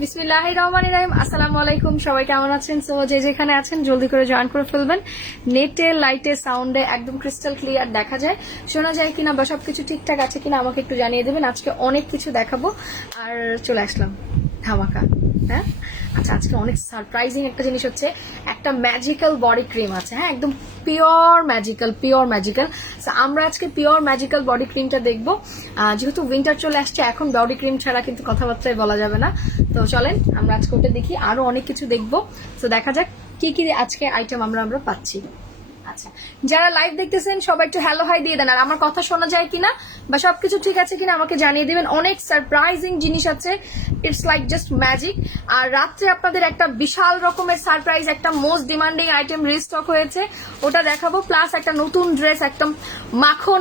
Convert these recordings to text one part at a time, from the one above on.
বিসমিল্লাহির রহমানির রহিম। আসসালামু আলাইকুম, সবাই কেমন আছেন? সো যে যেখানে আছেন জলদি করে জয়েন করে ফেলবেন। নেটে, লাইটে, সাউন্ডে একদম ক্রিস্টাল ক্লিয়ার দেখা যায়, শোনা যায় কিনা বা সবকিছু ঠিকঠাক আছে কিনা আমাকে একটু জানিয়ে দেবেন। আজকে অনেক কিছু দেখাবো আর চলে আসলাম ধামাকা। হ্যাঁ আচ্ছা, আজকে অনেক সারপ্রাইজিং একটা জিনিস হচ্ছে, একটা ম্যাজিক্যাল বডি ক্রিম আছে। হ্যাঁ, একদম পিওর ম্যাজিক্যাল। আমরা আজকে পিওর ম্যাজিক্যাল বডি ক্রিমটা দেখবো। যেহেতু উইন্টার চলে আসছে, এখন বডি ক্রিম ছাড়া কিন্তু কথাবার্তায় বলা যাবে না। তো চলেন আমরা আজকে ওটা দেখি, আরো অনেক কিছু দেখবো। তো দেখা যাক কি কি আজকে আইটেম আমরা পাচ্ছি। আচ্ছা, যারা লাইভ দেখতেছেন সবাই একটু হ্যালো হাই দিয়ে দেন, আর আমার কথা শোনা যায় কিনা বা সবকিছু ঠিক আছে কিনা আমাকে জানিয়ে দিবেন। অনেক সারপ্রাইজিং জিনিস আছে, ইটস লাইক জাস্ট ম্যাজিক। আর রাত্রে আপনাদের একটা বিশাল রকমের সারপ্রাইজ, একটা মোস্ট ডিমান্ডিং আইটেম রিস্টক হয়েছে, ওটা দেখাবো। প্লাস একটা নতুন ড্রেস, একদম মাখন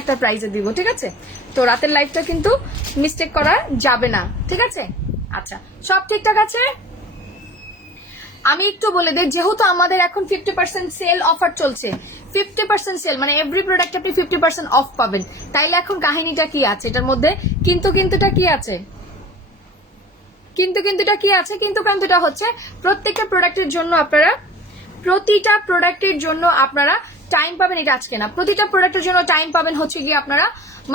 একটা প্রাইজে দিব, ঠিক আছে? তো রাতের লাইভটা কিন্তু মিস্টেক করা যাবে না, ঠিক আছে? আচ্ছা, সব ঠিকঠাক আছে? আমি একটু বলে দিই, যেহেতু আমাদের এখন 50% সেল অফার চলছে, 50% সেল মানে এভরি প্রোডাক্ট আপনি 50% অফ পাবেন। তাইলে এখন কাহিনীটা কি আছে এটার মধ্যে? কিন্তুটা কি আছে? কিন্তুটা হচ্ছে প্রত্যেকটা প্রোডাক্টের জন্য আপনারা টাইম পাবেন। এটা আজকে না, প্রতিটা প্রোডাক্টের জন্য টাইম পাবেন হচ্ছে গিয়ে আপনারা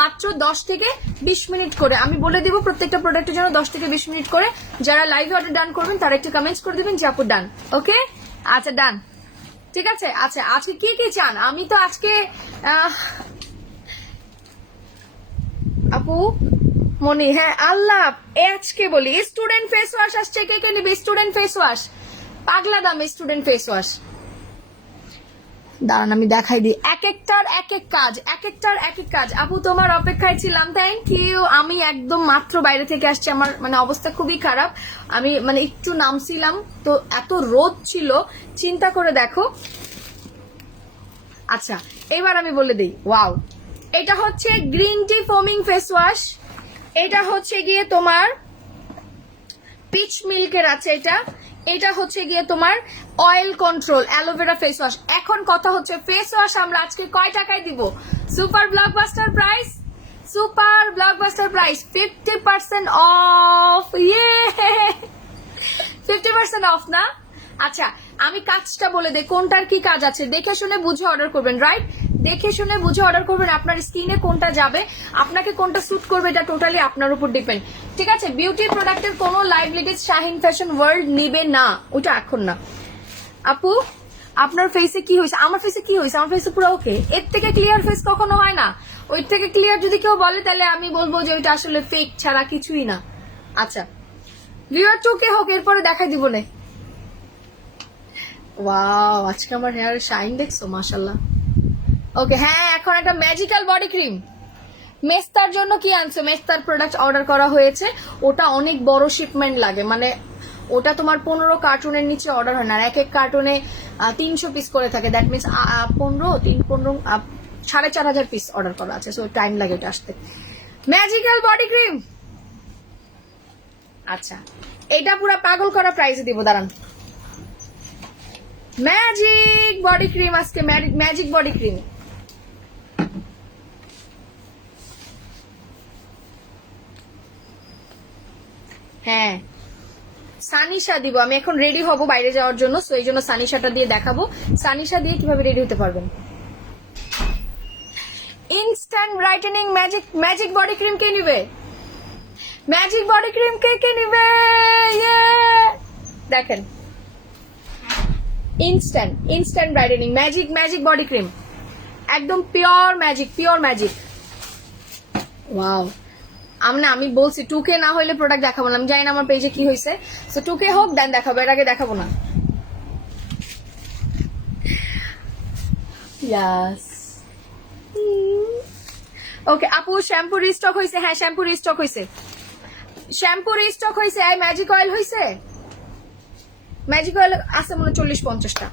মাত্র 10 থেকে 20 মিনিট করে। আমি বলে দিব প্রত্যেকটা প্রোডাক্টের জন্য 10 থেকে 20 মিনিট করে। যারা লাইভে অর্ডার ডান করবেন তারা একটু কমেন্টস করে দিবেন যে আপু ডান। ওকে, আচ্ছা ডান, ঠিক আছে। আচ্ছা, আজকে কি কি চান? আমি তো আজকে আপু মনি, হ্যাঁ আল্লাহ, আজকে বলি স্টুডেন্ট ফেস ওয়াশ আসছে। কে কে নিবে স্টুডেন্ট ফেস ওয়াশ? পাগলা দামে স্টুডেন্ট ফেস ওয়াশ। দাঁড়ান আমি দেখাই দিই, এক একটার এক এক কাজ। আপু তোমার অপেক্ষায় ছিলাম, থ্যাংক ইউ। আমি একদম মাত্র বাইরে থেকে আসছি, আমার মানে অবস্থা খুবই খারাপ। আমি মানে একটু নামছিলাম তো, এত রোদ ছিল, চিন্তা করে দেখো। আচ্ছা, এবার আমি বলে দিই, ওয়াও, এটা হচ্ছে গ্রিন টি ফোমিং ফেস ওয়াশ। এটা হচ্ছে গিয়ে তোমার পিচ মিল্কের আছে। এটা হচ্ছে গিয়ে তোমার oil control aloe vera face wash. এখন কথা হচ্ছে ফেস ওয়াশ আমরা আজকে কয় টাকায় দিব? Super blockbuster price 50% of. ইয়ে 50% অফ না? আচ্ছা, আমি কাজটা বলে দেই, কোনটার কি কাজ আছে দেখে শুনে বুঝে অর্ডার করবেন, রাইট? দেখে শুনে বুঝে অর্ডার করবেন। আপনার স্কিনে কোনটা যাবে, আপনাকে কোনটা স্যুট করবে, এটা টোটালি আপনার উপর ডিপেন্ড, ঠিক আছে? বিউটি প্রোডাক্টের কোনো live ladies Shahin fashion world নিবে না, ওটা এখন না। আপু আপনার ফেসে কি হয়েছে? আমার ফেসে কি হয়েছে? আমার ফেসে পুরো ওকে। এর থেকে ক্লিয়ার ফেস কখনো হয় না। ওই থেকে ক্লিয়ার যদি কেউ বলে তাহলে আমি বলবো যে ওইটা আসলে ফেক ছাড়া কিছুই না। আচ্ছা, ভিউয়ার 2K হোক, এরপরে দেখাই দিব না। ওয়াও, আজকে আমার হেয়ার শাইন দেখছো, মাশাআল্লাহ। ওকে, হ্যাঁ, এখন একটা ম্যাজিক্যাল বডি ক্রিম। মেস্তার জন্য কি আনছো? মেস্তার প্রোডাক্ট অর্ডার করা হয়েছে, ওটা অনেক বড় শিপমেন্ট লাগে, মানে ওটা তোমার 15 কার্টুনের নিচে অর্ডার হয় না, আর এক এক কার্টুনে 300 পিস করে থাকে। দ্যাট মিনস 4,500 পিস অর্ডার করা আছে, সো টাইম লাগে এটা আসতে। ম্যাজিক্যাল বডি ক্রিম, আচ্ছা এটা পুরো পাগল করা প্রাইসে দিব, দাঁড়ান। ম্যাজিক বডি ক্রিম আজকে, ম্যাজিক বডি ক্রিম। হ্যাঁ, সানিশা দিব। আমি এখন রেডি হব বাইরে যাওয়ার জন্য, সো এই জন্য সানিশাটা দিয়ে দেখাবো। সানিশা দিয়ে কিভাবে রেডি হতে পারবেন। Instant brightening magic body cream কে নিবে? ম্যাজিক বডি ক্রিম কে নিবে? দেখেন, instant brightening magic body cream, একদম পিওর ম্যাজিক। ওয়াও, আমি বলছি 2K না হইলে প্রোডাক্ট দেখাবো না। আমি জানি না আমার পেজে কি হয়েছে, সো 2K হোক দেন দেখাবো, এর আগে দেখাবো না। ইয়াস, ওকে আপু শ্যাম্পু রিস্টক হয়েছে। হ্যাঁ, শ্যাম্পু রিস্টক হয়েছে। এই ম্যাজিক অয়েল হয়েছে, ম্যাজিক অয়েল আছে মনে 40-50টা।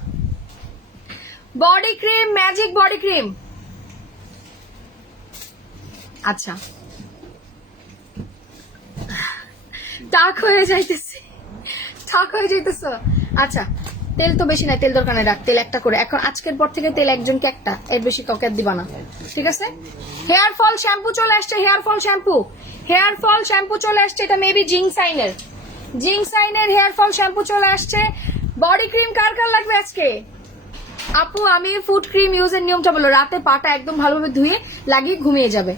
Body cream, magic body cream. আচ্ছা, টাক হয়ে যাইতেছে। আচ্ছা, তেল তো বেশি নাই, তেল দরকার নাই, রাখ তেল একটা করে। এখন আজকের পর থেকে তেল একজনকে একটা, এর বেশি কাউকে দিবা না, ঠিক আছে? হেয়ার ফল শ্যাম্পু চলে আসছে, হেয়ার ফল শ্যাম্পু চলে আসছে। এটা মেবি জিংসাইনের, জিংসাইনের হেয়ার ফল শ্যাম্পু চলে আসছে। বডি ক্রিম কার কার লাগবে আজকে? আপু আমি ফুড ক্রিম ইউজের নিয়মটা বলো, রাতে পাটা একদম ভালোভাবে ধুয়ে লাগিয়ে ঘুমিয়ে যাবে।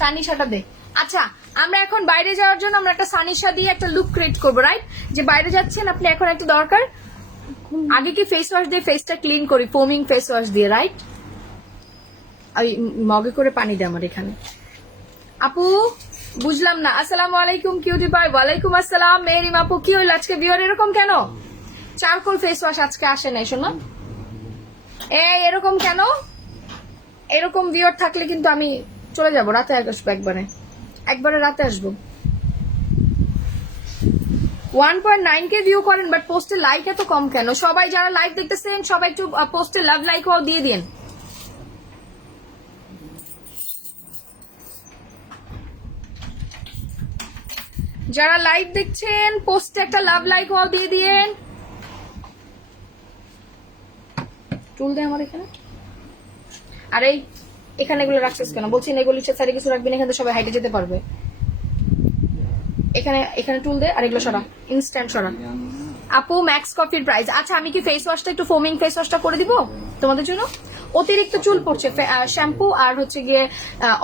সানিশাটা দে। আচ্ছা আমরা এখন বাইরে যাওয়ার জন্য আমরা একটা সানিশা দিয়ে একটা লুক ক্রিয়েট করবো, রাইট? যে বাইরে যাচ্ছেন আপনি, এখন একটা দরকার আগে কি ফেস ওয়াশ দিয়ে ফেসটা ক্লিন করি, ফোমিং ফেস ওয়াশ দিয়ে, রাইট? ওই মগে করে পানি দে আমার এখানে। আপু বুঝলাম না। আসসালামু আলাইকুম কিউটি পাই। ওয়ালাইকুম আসসালাম মেরিম আপু। কি হইল আজকে ভিউয়ার এরকম কেন? চারকোল ফেস ওয়াশ আজকে আসে নাই শোনো। এই এরকম কেন? এরকম ভিউয়ার থাকলে কিন্তু আমি চলে যাব, রাতে আসবো, একবারে রাতে আসবো। 1.9K ভিউ করেন বাট পোস্টে লাইক এত কম কেন? সবাই যারা লাইভ দেখতেছেন সবাই একটু পোস্টে লাভ লাইক দিয়ে দিন। যারা লাইভ দেখছেন পোস্টে একটা লাভ লাইক দিয়ে দিন। টুল দে আমার এখানে। আরে এখানে এগুলো রাখছিস কেন? বলছি না এগুলো সাইডে কিছু রাখবি না, এখানে সবাই হাইটে যেতে পারবে। এখানে এখানে টুল দে আর এগুলো সরা, ইনস্ট্যান্ট সরা। আপু ম্যাক্স কফির প্রাইস। আচ্ছা আমি কি ফেস ওয়াশটা একটু ফোমিং ফেস ওয়াশটা করে দিব তোমাদের জন্য? অতিরিক্ত চুল পড়ছে, শ্যাম্পু আর হচ্ছে গিয়ে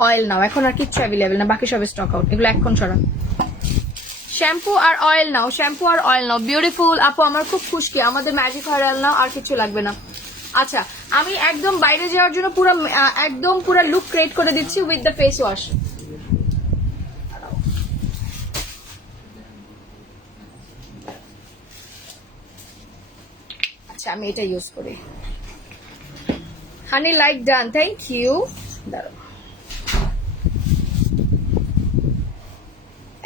অয়েল নাও, এখন আর কিচ্ছু অ্যাভেলেবেল না, বাকি সব স্টক আউট। এগুলো এখন সরা। শ্যাম্পু আর অয়েল নাও, শ্যাম্পু আর অয়েল নাও। বিউটিফুল আপু আমার খুব খুশকি, আমাদের ম্যাজিক হেয়ার অয়েল নাও, আর কিছু লাগবে না। আচ্ছা আমি একদম বাইরে যাওয়ার জন্য পুরো একদম পুরো লুক ক্রিয়েট করে দিচ্ছি উইথ দ্য ফেস ওয়াশ। আচ্ছা আমি এটা ইউজ করি। Honey like done, thank you. দাঁড়াও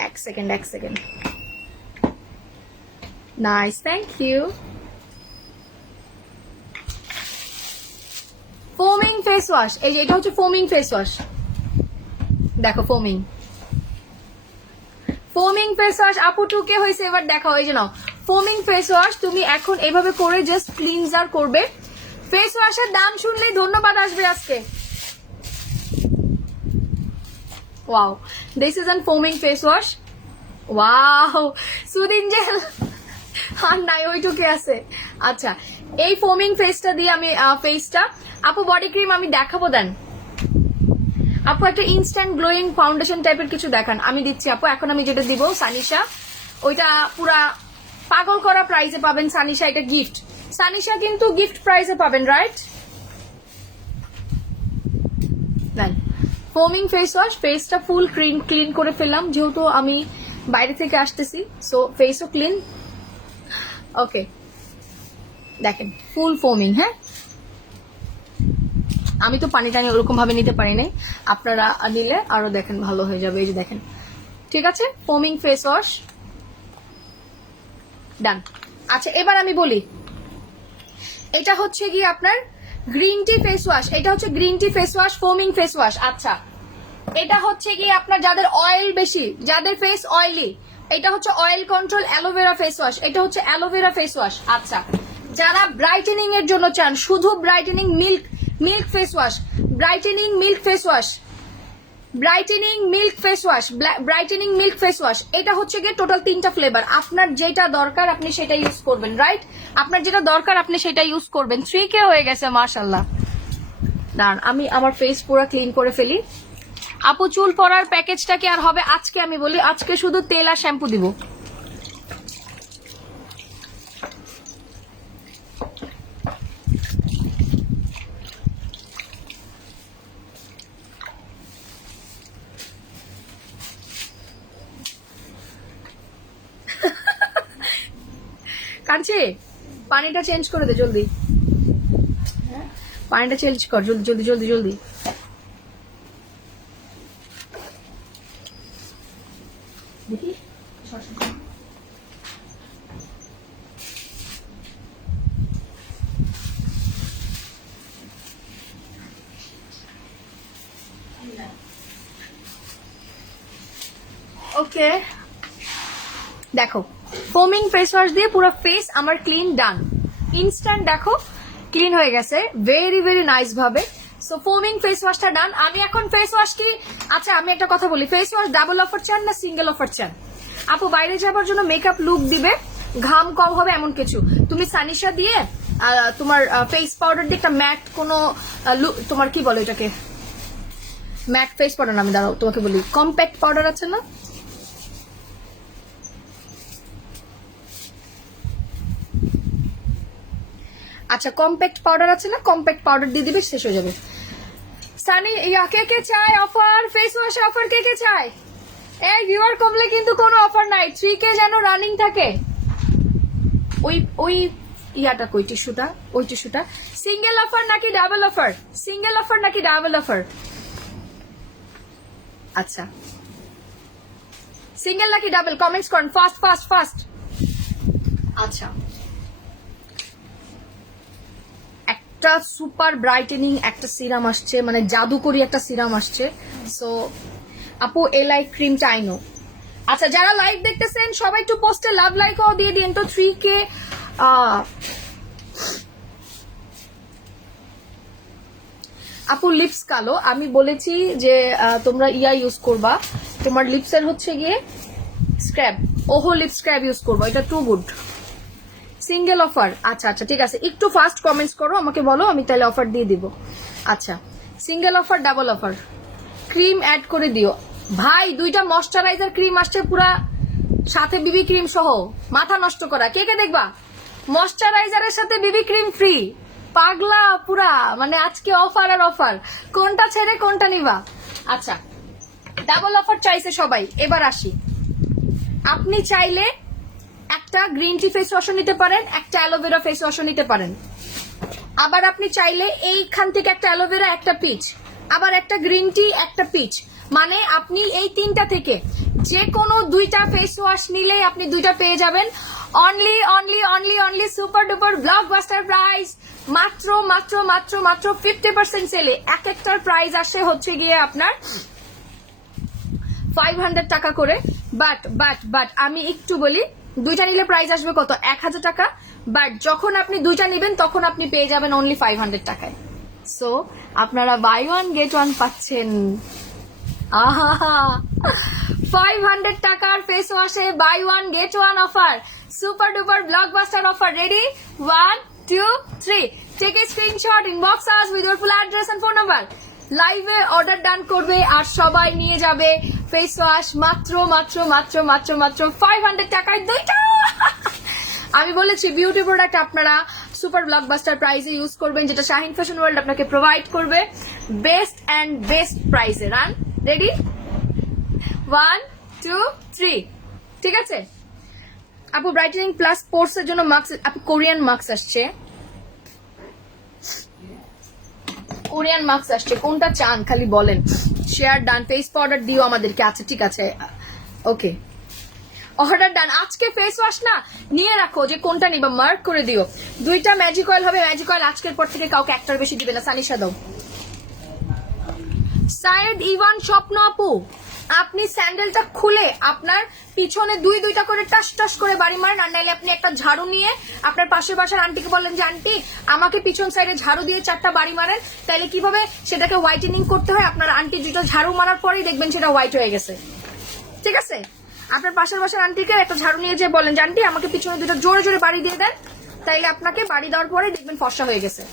এক second. Nice, thank you. Foaming face wash, এই যে এটা হচ্ছে ফোমিং ফেস ওয়াশ। দেখো ফোমিং ফেস ওয়াশ। আপু টুকে হয়েছে, এবার দেখাও। এই যে নাও ফোমিং ফেস ওয়াশ, তুমি এখন এভাবে করে জাস্ট ক্লিনজার করবে। ফেস ওয়াশের দাম শুনলেই ধন্যবাদ আসবে আজকে। Wow, this is an ফোমিং face wash. Wow Sudin jail আর নাই ওইটুকে আছে। আচ্ছা এই ফোমিং ফেসটা দিয়ে আমি ফেসটা, আপু বডি ক্রিম আমি দেখাবো, দেন আপু একটা ইনস্ট্যান্ট গ্লোয়িং ফাউন্ডেশন টাইপের কিছু দেখান। আমি দিচ্ছি আপু, এখন আমি যেটা দিব সানিশা, ওইটা পুরা পাগল করা প্রাইসে পাবেন। সানিশা এটা গিফট, সানিশা কিন্তু গিফট প্রাইসে পাবেন, রাইট? দেন ফোমিং ফেস ওয়াশ, ফেসটা ফুল ক্লিন করে ফেললাম যেহেতু আমি বাইরে থেকে আসতেছি, সো ফেসও ক্লিন। ওকে দেখেন ফুল ফোমিং। হ্যাঁ আমি তো পানি টানি ওরকম ভাবে নিতে পারি নাই, আপনারা নিলে আরো দেখেন ভালো হয়ে যাবে। এই যে দেখেন, ঠিক আছে ফোমিং ফেস ওয়াশ ডান। আচ্ছা এবার আমি বলি, এটা হচ্ছে কি আপনার গ্রিন টি ফেস ওয়াশ, এটা হচ্ছে green tea face wash, ফোমিং face wash. আচ্ছা এটা হচ্ছে কি আপনার যাদের অয়েল বেশি, যাদের ফেস অয়েলি, এটা হচ্ছে oil control aloe vera face wash, এটা হচ্ছে অ্যালোভেরা ফেস ওয়াশ। আচ্ছা যারা ব্রাইটেনিং এর জন্য চান, শুধু brightening milk face wash, brightening milk face wash, brightening milk face wash, brightening milk face wash. এটা হচ্ছে গিয়ে টোটাল 3টা ফ্লেভার। আপনার যেটা দরকার আপনি সেটা ইউজ করবেন, রাইট? আপনার যেটা দরকার আপনি সেটা ইউজ করবেন। 3K হয়ে গেছে মাশাআল্লাহ। দাঁড়ান আমি আমার ফেস পুরো ক্লিন করে ফেলি। আপু চুল পড়ার প্যাকেজটা কি আর হবে? আজকে আমি বলি, আজকে শুধু তেল আর শ্যাম্পু দিব। কাঁদছে, পানিটা চেঞ্জ করে দে জলদি, পানিটা চেঞ্জ কর জলদি জলদি জলদি জলদি। দেখি ওকে দেখো ফোমিং ফেস ওয়াশ দিয়ে পুরো ফেস আমার ক্লিন ডান, ইনস্ট্যান্ট দেখো ক্লিন হয়ে গেছে ভেরি ভেরি নাইস ভাবে। সো ফোমিং ফেস ওয়াশটা ডান। আমি এখন ফেস ওয়াশ কি, আচ্ছা আমি একটা কথা বলি, ফেস ওয়াশ ডাবল অফার চান না সিঙ্গেল অফার চান? আপু বাইরে যাবার জন্য মেকআপ লুক দিবে, ঘাম কম হবে এমন কিছু, তুমি সানিশা দিয়ে তোমার ফেস পাউডার দিয়ে একটা ম্যাট কোনো তোমার কি বলে এটাকে, ম্যাট ফেস পাউডার নামে, দাঁড়াও তোমাকে বলি, কম্প্যাক্ট পাউডার আছে না, আচ্ছা কম্প্যাক্ট পাউডার আছে না, কম্প্যাক্ট পাউডার দিয়ে দিবে, শেষ হয়ে যাবে। সানি কে কে চায় অফার, ফেস ওয়াশের অফার কে কে চায়? এই ভিউয়ার কমলে কিন্তু কোনো অফার নাই, 3K যেন রানিং থাকে। ওই ওই ইয়াটা কই, টিস্যুটা, ওই টিস্যুটা। সিঙ্গেল অফার নাকি ডাবল অফার, সিঙ্গেল অফার নাকি ডাবল অফার? আচ্ছা সিঙ্গেল নাকি ডাবল কমেন্টস করুন, ফাস্ট ফাস্ট ফাস্ট। আচ্ছা একটা সুপার ব্রাইটেনিং একটা সিরাম আসছে, মানে জাদুকরি একটা সিরাম আসছে। সো আপু এ লাইক ক্রিমটা আইনো। আচ্ছা যারা লাইভ দেখতেছেন সবাই একটু পোস্টে লাভ লাইকও দিয়ে দিন তো। 3K আপু লিপস কালো, আমি বলেছি যে তোমরা ইয়া ইউজ করবা, তোমার লিপসের হচ্ছে গিয়ে স্ক্র্যাব, ওহো লিপ স্ক্র্যাব ইউজ করবো, এটা টু গুড। সিঙ্গেল অফার, আচ্ছা আচ্ছা ঠিক আছে, একটু ফাস্ট কমেন্টস করো, আমাকে বলো, আমি তাহলে অফার দিয়ে দিব। আচ্ছা single offer double offer, cream add করে দিও ভাই, 2টা ময়শ্চারাইজার ক্রিম আসছে পুরা সাথে বিবি ক্রিম সহ, মাথা নষ্ট করা, কে কে দেখবা? ময়শ্চারাইজারের সাথে বিবি ক্রিম ফ্রি, পাগলা পুরা, মানে আজকে অফার আর অফার, কোনটা ছেড়ে কোনটা নিবা? আচ্ছা ডাবল অফার চাইছে সবাই, এবার আসি। আপনি চাইলে একটা গ্রিন টি ফেস ওয়াশও নিতে পারেন, একটা অ্যালোভেরা ফেস ওয়াশও নিতে পারেন, আবার আপনি চাইলে এইখান থেকে একটা অ্যালোভেরা একটা পিচ, আবার একটা গ্রিন টি একটা পিচ, মানে আপনি এই 3টা থেকে যে কোনো 2টা ফেস ওয়াশ নিলে আপনি 2টা পেয়ে যাবেন only only only only super duper blockbuster price, মাত্র মাত্র মাত্র মাত্র 50% সেলে। এক একটার প্রাইস আসে হচ্ছে গিয়ে আপনার 500 টাকা করে, বাট বাট বাট আমি একটু বলি, 2টা নিলে প্রাইস আসবে কত, 1000 টাকা, বাট যখন আপনি 2টা নেবেন তখন আপনি পেয়ে যাবেন অনলি 500 টাকায়। সো আপনারা বাই ওয়ান গেট ওয়ান পাচ্ছেন, আহা 500 টাকার ফেস ওয়াশে buy one get one offer, super duper blockbuster offer. Ready 1 2 3, take a screenshot, inbox us with your full address and phone number, লাইভে অর্ডার ডান করবে আর সবাই নিয়ে যাবে ফেস ওয়াশ মাত্র মাত্র মাত্র মাত্র মাত্র 500 টাকায় 2টা। আমি বলেছি বিউটি প্রোডাক্ট আপনারা সুপার ব্লকবাস্টার প্রাইসে ইউজ করবেন, যেটা শাহিন ফ্যাশন ওয়ার্ল্ড আপনাকে প্রোভাইড করবে বেস্ট অ্যান্ড বেস্ট প্রাইসে। রান রেডি 1 2 3, ঠিক আছে আপু? ব্রাইটেনিং প্লাস পোর্স এর জন্য মাস্ক, আপু কোরিয়ান মাস্ক আসছে, কোরিয়ান মাস্ক আসছে, কোনটা চান খালি বলেন, শেয়ার ডান, ফেস পাউডার দিও আমাদেরকে। আচ্ছা ঠিক আছে ওকে, অর্ডার ডান। আজকে ফেস ওয়াশ না নিয়ে রাখো, যে কোনটা নিবা মার্ক করে দিও। 2টা ম্যাজিক অয়েল হবে, ম্যাজিক অয়েল আজকের পর থেকে কাউকে একটার বেশি দিবে না। সানিশা দাও। সায়েদ ইভান স্বপ্ন আপু, আপনি স্যান্ডেলটা খুলে আপনার পিছনে 2টা করে টাস টাস করে বাড়ি মারেন, আর নাইলে আপনি একটা ঝাড়ু নিয়ে আপনার পাশের বাসার আন্টিকে বলেন যে আন্টি আমাকে পিছন সাইডে ঝাড়ু দিয়ে 4টা বাড়ি মারেন, তাইলে কিভাবে সেটাকে হোয়াইটেনিং করতে হয় আপনার আন্টি 2টা ঝাড়ু মারার পরেই দেখবেন সেটা হোয়াইট হয়ে গেছে। ঠিক আছে, আপনার পাশের বাসার আন্টিকে একটা ঝাড়ু নিয়ে যে বলেন যে আন্টি আমাকে পিছনে 2টা জোরে জোরে বাড়ি দিয়ে দেন, তাইলে আপনাকে বাড়ি দেওয়ার পরে দেখবেন ফর্সা হয়ে গেছে।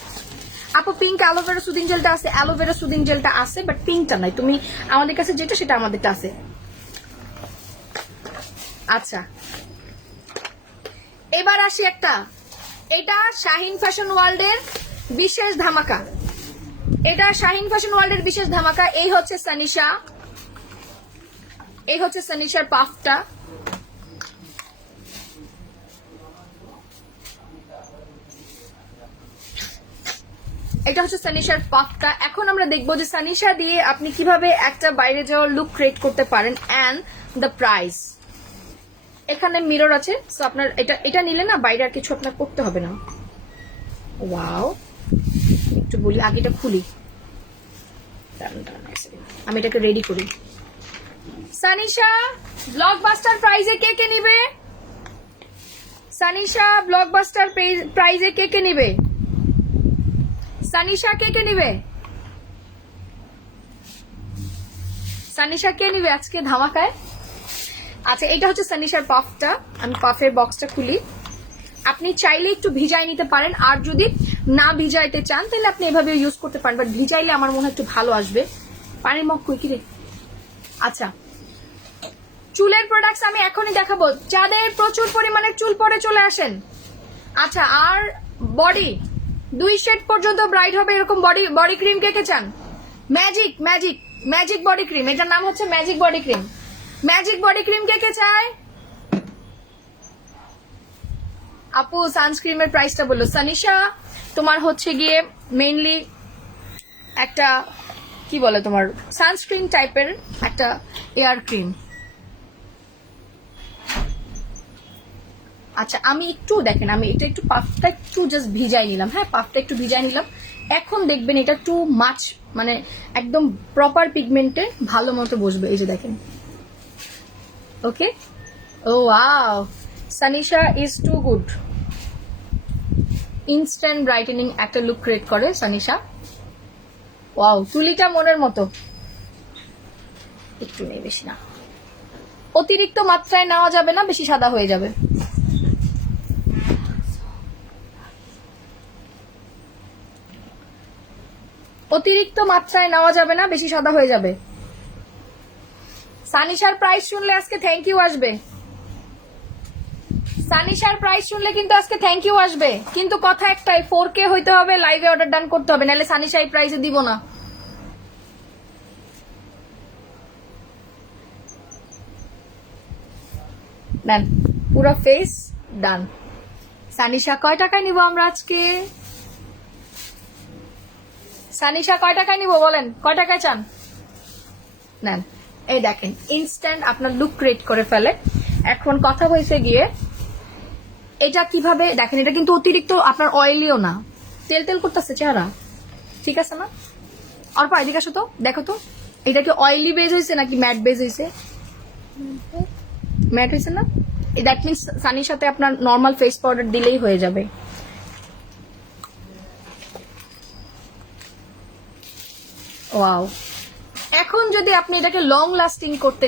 আপু পিঙ্ক অ্যালোভেরা সুদিং জেলটা আছে, অ্যালোভেরা সুদিং জেলটা আছে, বাট পিঙ্কটা নাই, তুমি আমাদের কাছে যেটা সেটা আমাদেরটা আছে। আচ্ছা এবার আসি একটা, এটা শাহিন ফ্যাশন ওয়ার্ল্ডের বিশেষ ধামাকা, এটা শাহিন ফ্যাশন ওয়ার্ল্ডের বিশেষ ধামাকা। এই হচ্ছে সানিশা, এই হচ্ছে সানিশার পাফটা, এটা হচ্ছে সানিশার পাফটা। এখন আমরা দেখবো যে সানিশা দিয়ে আপনি কিভাবে একটা বাইরে যাওয়ার লুক ক্রিয়েট করতে পারেন এন্ড দ্য প্রাইস। এখানে মিরর আছে, সো আপনার এটা নিলে না বাইরে আর কিছু আপনার করতে হবে না। ওয়াও, একটু বলি আগে এটা খুলি, আমি এটাকে রেডি করি। সানিশা ব্লকবাস্টার প্রাইজে কে কে নিবে? সানিশা ব্লকবাস্টার প্রাইজে কে কে নিবে? সানিশা কে কে নিবে? সানিশা কে নিবে আজকে ধামাকায়? আচ্ছা, এটা হচ্ছে সানিশার পাফটা। আমি পাফের বক্সটা খুলি। আপনি চাইলে একটু ভিজাই নিতে পারেন, আর যদি না ভিজাইতে চান তাহলে আপনি এভাবে ইউজ করতে পারেন, বাট ভিজাইলে আমার মনে হয় একটু ভালো আসবে। পানির মগ কই কিরে? আচ্ছা, চুলের প্রোডাক্টস আমি এখনই দেখাবো। যাদের প্রচুর পরিমাণে চুল পড়ে চলে আসেন। আচ্ছা, আর বডি 2 শেড পর্যন্ত ব্রাইট হবে এরকম বডি ক্রিম কে কে চান? Magic magic magic body cream, এটার নাম হচ্ছে magic body cream. Magic body cream কে কে চায়? আপু সানস্ক্রিমের প্রাইসটা বললো। সানিশা, তোমার হচ্ছে গিয়ে মেইনলি একটা কি বলে, তোমার সানস্ক্রিন টাইপের একটা এয়ার ক্রিম। আচ্ছা, আমি একটু দেখেন, আমি এটা একটু পাফটা একটু জাস্ট ভিজাই নিলাম। হ্যাঁ, পাফটা একটু ভিজাই নিলাম। এখন দেখবেন এটা টু মাচ, মানে একদম প্রপার পিগমেন্টে ভালো মতো বসবে। এই যে দেখেন। Okay, oh wow, Sanisha is too good. Instant brightening একটা লুক ক্রিয়েট করে সানিশা। ওয়াও, তুলিটা মনের মতো। একটু নেই, বেশি না। অতিরিক্ত মাত্রায় নেওয়া যাবে না, বেশি সাদা হয়ে যাবে। অতিরিক্ত মাত্রায় নেওয়া যাবে না, বেশি সাদা হয়ে যাবে। সানিশার প্রাইস শুনলে আজকে থ্যাংক ইউ আসবে। সানিশার প্রাইস শুনলে কিন্তু আজকে থ্যাংক ইউ আসবে, কিন্তু কথা একটাই, 4K হইতে হবে, লাইভে অর্ডার ডান করতে হবে, নাহলে সানিশা এই প্রাইসে দিব না। ডান, পুরো ফেস ডান। সানিশা কয় টাকায় নিব আমরা আজকে? সানিশা কয় টাকায় নিব বলেন, কয় টাকায় চান? নেন, এই দেখেন ইনস্ট্যান্ট আপনার লুক ক্রিয়েট করে ফেলে। এখন কথা হয়েছে গিয়ে এটা কিভাবে দেখেন, এটা কিন্তু অতিরিক্ত আপনার অয়েলিও না, তেল তেল করতেছে চেহারা, ঠিক আছে না? অল্প এদিকে আসো তো, দেখো তো এটা কি অয়েলি বেজ হয়েছে নাকি ম্যাট বেজ হয়েছে? ম্যাট হয়েছে না? দ্যাট মিনস সানির সাথে আপনার নর্মাল ফেস পাউডার দিলেই হয়ে যাবে। ওয়াও, এখন যদি আপনি এটাকে লং লাস্টিং করতে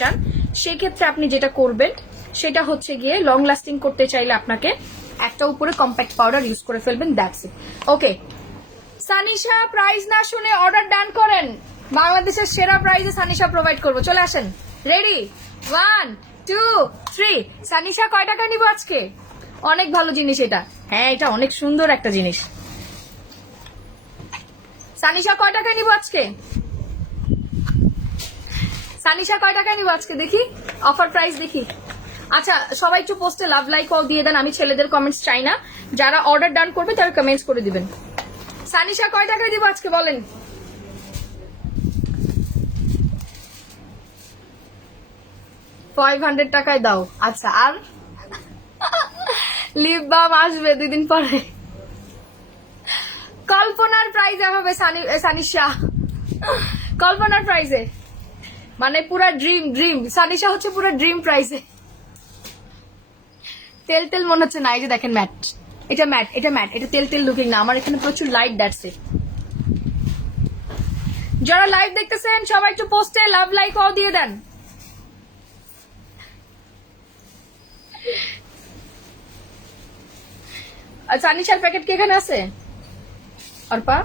চান, সেক্ষেত্রে আপনি যেটা করবেন সেটা হচ্ছে গিয়ে, লং লাস্টিং করতে চাইলে আপনাকে একটা উপরে কম্প্যাক্ট পাউডার ইউজ করে ফেলবেন, দ্যাটস ইট। ওকে, সানিশা প্রাইস না শুনে অর্ডার ডান করেন। বাংলাদেশের সেরা প্রাইসে সানিশা প্রোভাইড করবো, চলে আসেন। রেডি, 1 2 3। সানিশা কয় টাকা নিব আজকে? অনেক ভালো জিনিস এটা, হ্যাঁ এটা অনেক সুন্দর একটা জিনিস। সানিশা কয় টাকা নিব আজকে? সানিশা কয় টাকা নিব আজকে দেখি, অফার প্রাইস দেখি। আচ্ছা, সবাই একটু পোস্টে লাভ লাইক অল দিয়ে দেন, আমি ছেলেদের কমেন্টস চাই না। যারা অর্ডার ডান করবে তারা কমেন্টস করে দিবেন। সানিশা কয় টাকায় দিব আজকে বলেন? $500 টাকায় দাও। আচ্ছা, আর লিপ বাম আসবে 2 দিন পরে। কল্পনার প্রাইজে হবে সানিশা, কল্পনার প্রাইজে, মানে পুরা ড্রিম। সানিশা হচ্ছে পুরা ড্রিম প্রাইসে। তেল তেল মনে হচ্ছে না, এই যে দেখেন ম্যাট, এটা তেল তেল লুকিং না, আমার এখানে প্রচুর লাইট, দ্যাটস ইট। যারা লাইভ দেখতেছেন সবাই একটু পোস্টে লাভ লাইক ও দিয়ে দেন। সানিশার প্যাকেট কি এখানে আছে? অর্পা,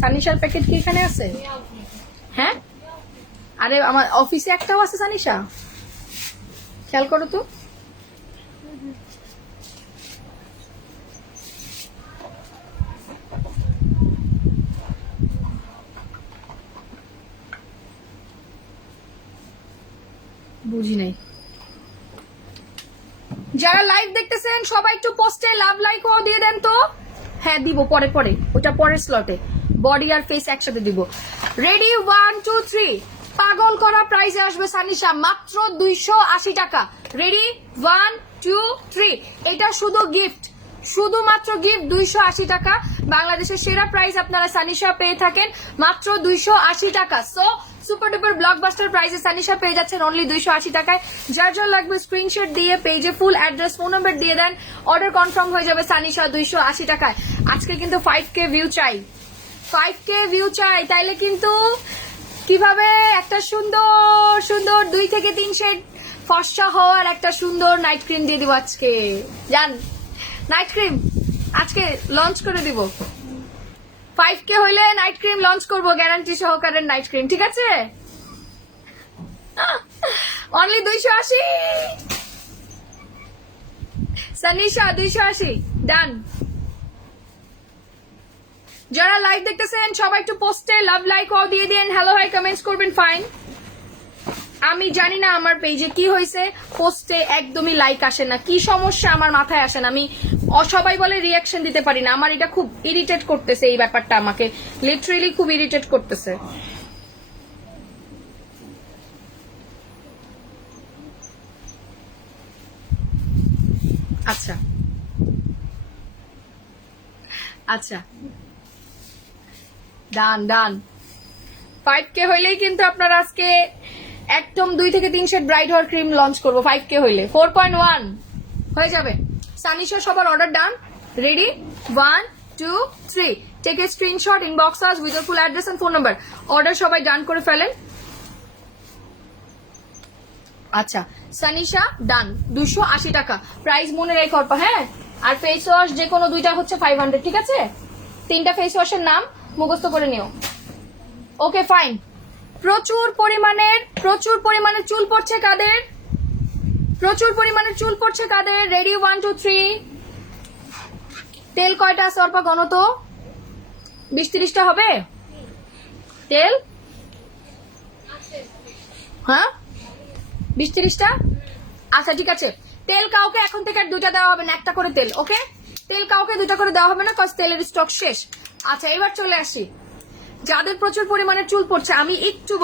সানিশার প্যাকেট কি এখানে আছে? হ্যাঁ, আরে আমার অফিসে একটাও আছে সানিশা, খেয়াল করো তো। বুঝি নাই। যারা লাইভ দেখতেছেন সবাই একটু পোস্টে লাভ লাইক ও দিয়ে দেন তো। হ্যাঁ দিব, পরে ওটা পরের স্লটে, বডি আর ফেস একসাথে দিব। রেডি, 1 2 3। পাগল করা প্রাইসে আসবে সানিশা, মাত্র 280 টাকা। রেডি, 1 2 3। এটা শুধু গিফট, শুধুমাত্র গিফট, 280 টাকা। বাংলাদেশের সেরা প্রাইস আপনারা সানিশা পেয়ে থাকেন মাত্র 280 টাকা। সো সুপার ডুপার ব্লকবাস্টার প্রাইসে সানিশা পেয়ে যাচ্ছেন অনলি 280 টাকায়। যার যার লাগবে স্ক্রিনশট দিয়ে পেজে ফুল অ্যাড্রেস, ফোন নাম্বার দিয়ে দেন, অর্ডার কনফার্ম হয়ে যাবে সানিশা 280 টাকায়। আজকে কিন্তু 5K ভিউ চাই, 5K ভিউ চাই, তাইলে কিন্তু কিভাবে একটা সুন্দর সুন্দর 2 থেকে 3 শেড ফর্সা হওয়ার একটা সুন্দর নাইট ক্রিম দিয়ে দিব আজকে। জান নাইট ক্রিম আজকে লঞ্চ করে দিব। 5K হইলে নাইট ক্রিম লঞ্চ করব, গ্যারান্টি সহকারে নাইট ক্রিম, ঠিক আছে? অনলি 280। সানিশা 280 ডান। যারা লাইভ দেখতেছেন সবাই একটু পোস্টে লাভ লাইক ও দিয়ে দেন, হ্যালো হাই কমেন্টস করবেন। ফাইন, আমি জানি না আমার পেজে কি হয়েছে, পোস্টে একদমই লাইক আসে না, কি সমস্যা আমার মাথায় আসে না। আমি সবাই বলে রিয়াকশন দিতে পারি না, আমার এটা খুব ইরিটেট করতেছে, এই ব্যাপারটা আমাকে লিটারেলি খুব ইরিটেট করতেছে। আচ্ছা আচ্ছা ডান ডান। 5K হইলেই কিন্তু আপনার আজকে একদম 2 থেকে 3 শেড ব্রাইট হওয়ার ক্রিম লঞ্চ করবো। 5K হইলে 4.1 হয়ে যাবে। সানিশা সবার order done, ready? 1 2 3 take a screenshot, inbox us with full address and phone number. Order সবাই ডান করে ফেলেন। আচ্ছা সানিশা ডান, 280 টাকা প্রাইস মনে রেখে করবা, হ্যাঁ? আর ফেস ওয়াশ যে কোনো 2টা হচ্ছে 500, ঠিক আছে? 3টা ফেস ওয়াশের নাম মুখস্থ করে নিও। Okay fine. প্রচুর পরিমাণে চুল পড়ছে কাদের? প্রচুর পরিমাণে চুল পড়ছে কাদের? রেডি 1 2 3। তেল কয়টা আছে অর্পা গণ তো? 20-30টা হবে তেল? হ্যাঁ 20-30টা? আচ্ছা ঠিক আছে। তেল কাউকে এখন থেকে আর 2টা দেওয়া হবে না, একটা করে তেল। ওকে, তেল কাউকে 2টা করে দেওয়া হবে না, কজ তেলের স্টক শেষ। আচ্ছা এবার চলে আসি যাদের প্রচুর পরিমাণে চুল পড়ছে। আমি একটু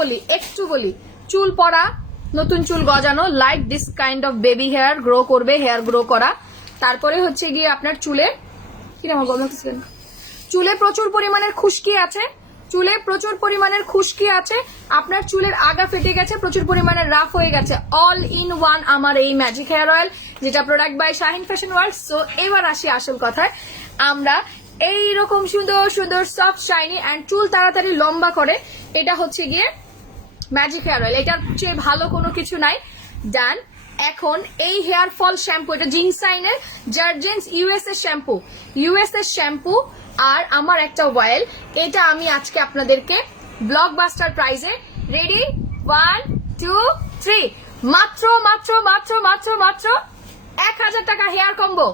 বলি চুল পড়া, নতুন চুল গজানো, like this kind of baby hair grow করবে, হেয়ার গ্রো করা। তারপরে হচ্ছে গিয়ে আপনার চুলে কিরকম চুলে প্রচুর পরিমাণের খুশকি আছে, আপনার চুলের আগা ফেটে গেছে, প্রচুর পরিমাণে রাফ হয়ে গেছে। অল ইন ওয়ান আমার এই ম্যাজিক হেয়ার অয়েল, যেটা product by Shahin fashion world. So এবার আসি আসল কথায়। আমরা এইরকম সুন্দর সুন্দর সফট শাইনি অ্যান্ড চুল তাড়াতাড়ি লম্বা করে, এটা হচ্ছে গিয়ে ম্যাজিক হেয়ার অয়েল। এটার চেয়ে ভালো কোনো কিছু নাই। ডান। এখন এই হেয়ার ফল শ্যাম্পু, এটা জিনসাইনের জার্জেন্স ইউএস এর শ্যাম্পু আর আমার একটা অয়েল, এটা আমি আজকে আপনাদেরকে ব্লকবাস্টার প্রাইজে, রেডি 1 2 3, মাত্র 1000 টাকা হেয়ার কম্বো,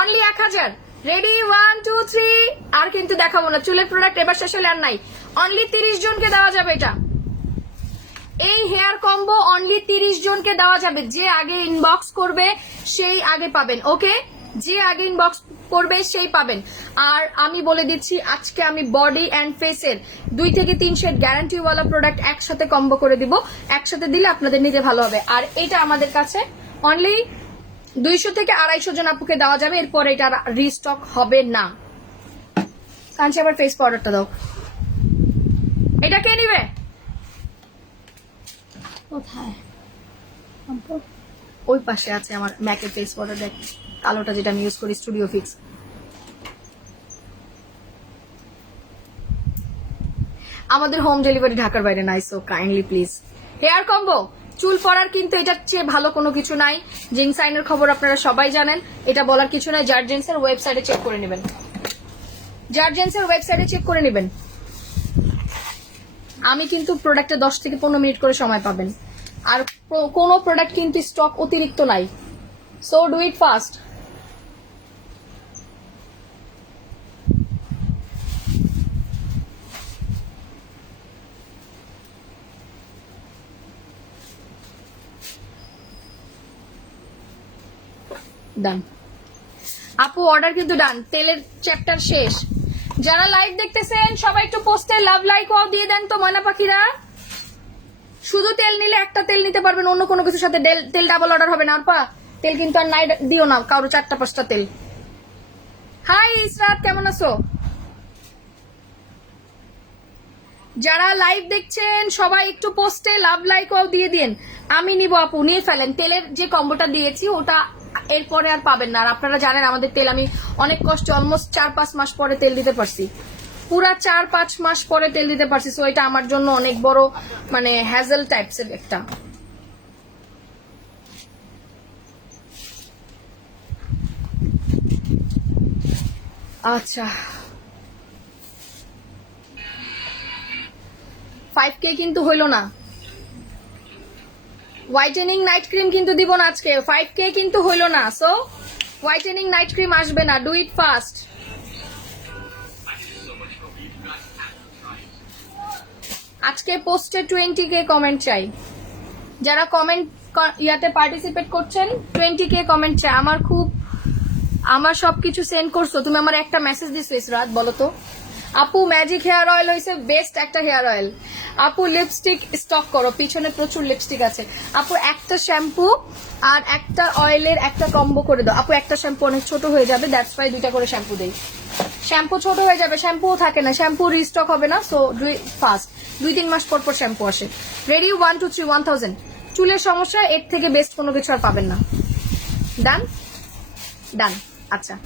অনলি 1000। রেডি 1 2 3। আর কিন্তু দেখাবো না, চুলের প্রোডাক্ট এবার শেষ হলে আর নাই। অনলি 30 জনকে দেওয়া যাবে এটা, এই হেয়ার কম্বো অনলি 30 জনকে দেওয়া যাবে। যে আগে ইনবক্স করবে সেই আগে পাবেন। ওকে, যে আগে ইনবক্স করবে সেই পাবেন। আর আমি বলে দিচ্ছি আজকে আমি বডি অ্যান্ড ফেসের 2 থেকে 3 শেড গ্যারান্টিওয়ালা প্রোডাক্ট একসাথে কম্বো করে দিব। একসাথে দিলে আপনাদের নিতে ভালো হবে। আর এটা আমাদের কাছে অনলি 200 থেকে 250 জন আপুকে দেওয়া যাবে, এরপর এটা রিস্টক হবে না। কাঞ্চি আবার ফেস পাউডারটা দাও। এটা কে নিবে? কোথায়? ওই পাশে আছে আমার ম্যাকের ফেস পাউডার, দেখ কালোটা যেটা আমি ইউজ করি, স্টুডিও ফিক্স। আমাদের হোম ডেলিভারি ঢাকার বাইরে নাই, so kindly please. Hair combo চুল পড়ার কিন্তু এটার চেয়ে ভালো কোনো কিছু নাই। জিনসাইনের খবর আপনারা সবাই জানেন, এটা বলার কিছু নাই। জার্জেন্সের ওয়েবসাইটে চেক করে নেবেন। আমি কিন্তু প্রোডাক্টে 10 থেকে 15 মিনিট করে সময় পাবেন। আর কোনো প্রোডাক্ট কিন্তু স্টক অতিরিক্ত নাই, সো ডু ইট ফাস্ট। ডান আপু, অর্ডার কিন্তু ডান। তেলের চ্যাপ্টার শেষ। যারা লাইভ দেখতেছেন সবাই একটু পোস্টে লাভ লাইক ওয়াও দিয়ে দেন তো ময়না পাখিরা। শুধু তেল নিলে একটা তেল নিতে পারবেন, অন্য কোনো কিছুর সাথে তেল ডাবল অর্ডার হবে না। অর্পা তেল কিন্তু আর নাই দিও না কারো 4-5টা তেল। হাই ইসরাত, কেমন আছো? যারা লাইভ দেখছেন সবাই একটু পোস্টে লাভ লাইক ওয়াও দিয়ে দিন। আমি নিব আপু, নিয়ে ফেলেন। তেলের যে কম্বোটা দিয়েছি ওটা এরপরে আর পাবেন না। আর আপনারা জানেন আমাদের তেল আমি অনেক কষ্ট অলমোস্ট 4-5 মাস পরে তেল দিতে পারছি। পুরা 4-5 মাস পরে তেল দিতে পারছি, সো এটা আমার জন্য অনেক বড় মানে হ্যাজেল টাইপসের একটা। আচ্ছা 5K কিন্তু হইল না। হোয়াইটেনিং নাইট ক্রিম কিন্তু দিব না আজকে, 5K কিন্তু হইল না, সো হোয়াইটেনিং নাইট ক্রিম আসবে না, ডু ইট ফাস্ট। আজকে পোস্টে 20K কমেন্ট চাই, যারা কমেন্ট ইয়াতে পার্টিসিপেট করছেন 20K কমেন্ট চাই। আমার সবকিছু সেন্ড করছো, তুমি আমার একটা মেসেজ দিছো ইসরাত, বলো তো। আপু ম্যাজিক হেয়ার অয়েল হয়েছে বেস্ট একটা হেয়ার অয়েল। আপু লিপস্টিক স্টক করো, পিছনে প্রচুর লিপস্টিক আছে। আপু একটা শ্যাম্পু আর একটা অয়েলের একটা কম্বো করে দাও। আপু একটা শ্যাম্পু অনেক ছোট হয়ে যাবে, দ্যাটস ওয়াই 2টা করে শ্যাম্পু দেই। শ্যাম্পু ছোট হয়ে যাবে, শ্যাম্পুও থাকে না, শ্যাম্পু রিস্টক হবে না, সো ফাস্ট 2-3 মাস পর পর শ্যাম্পু আসে। রেডি 1 2 3 1000। চুলের সমস্যা এর থেকে বেস্ট কোনো কিছু আর পাবেন না। ডান ডান। আচ্ছা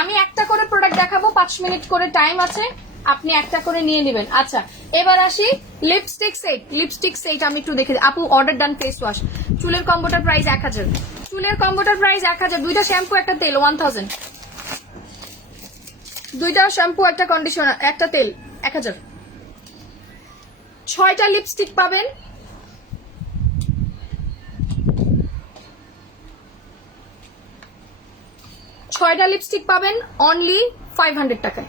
আমি একটা করে প্রোডাক্ট দেখাবো, 5 মিনিট করে টাইম আছে, আপনি একটা করে নিয়ে নেবেন। আচ্ছা এবার আসি লিপস্টিক সেট। লিপস্টিক সেট আমি একটু দেখে, আপু অর্ডার ডান ফেস ওয়াশ। চুলের কম্বোটার প্রাইস 1000। চুলের কম্বোটার প্রাইস 1000। 2টা শ্যাম্পু একটা তেল 1000। 2টা শ্যাম্পু একটা কন্ডিশনার একটা তেল 1000। 6টা লিপস্টিক পাবেন। 6টা লিপস্টিক পাবেন অনলি 500 টাকায়।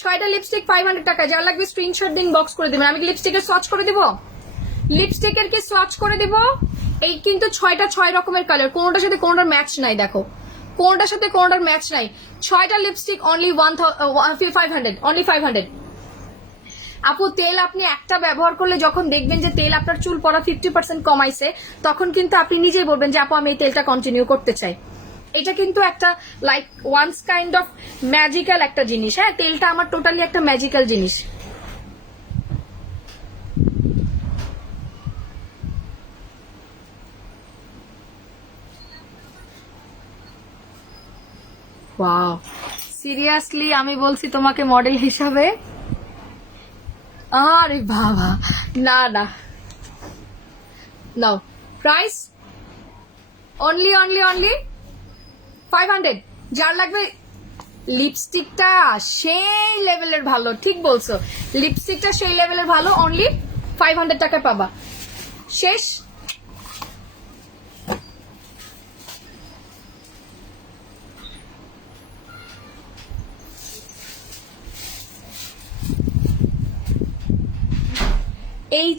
6টা লিপস্টিক 500 টাকায়। যার লাগবে স্ক্রিনশট দিন, বক্স করে দিবেন। আমি কি লিপস্টিকের সোয়াচ করে দিব? লিপস্টিকের কি সোয়াচ করে দিব? এই কিন্তু 6টা 6 রকমের কালার, কোনটার সাথে কোনটার ম্যাচ নাই। দেখো কোনটার সাথে কোনটার ম্যাচ নাই। 6টা লিপস্টিক অনলি 500, অনলি 500। আপু তেল আপনি একটা ব্যবহার করলে যখন দেখবেন যে তেল আপনার চুল পড়া 50% কমাইছে, তখন কিন্তু আপনি নিজেই বলবেন যে আপু আমি এই তেলটা কন্টিনিউ করতে চাই। এটা কিন্তু একটা like once kind of magical একটা জিনিস। হ্যাঁ তেলটা আমার টোটালি একটা ম্যাজিক্যাল জিনিস। ওয়াও সিরিয়াসলি আমি বলছি তোমাকে মডেল হিসাবে? আরে বাবা না না। নাও প্রাইস অনলি অনলি অনলি 500। যার লাগবে লিপস্টিকটা সেই লেভেলের ভালো, ঠিক বলছো, লিপস্টিকটা সেই লেভেলের ভালো, অনলি 500 টাকা পাবা। শেষ।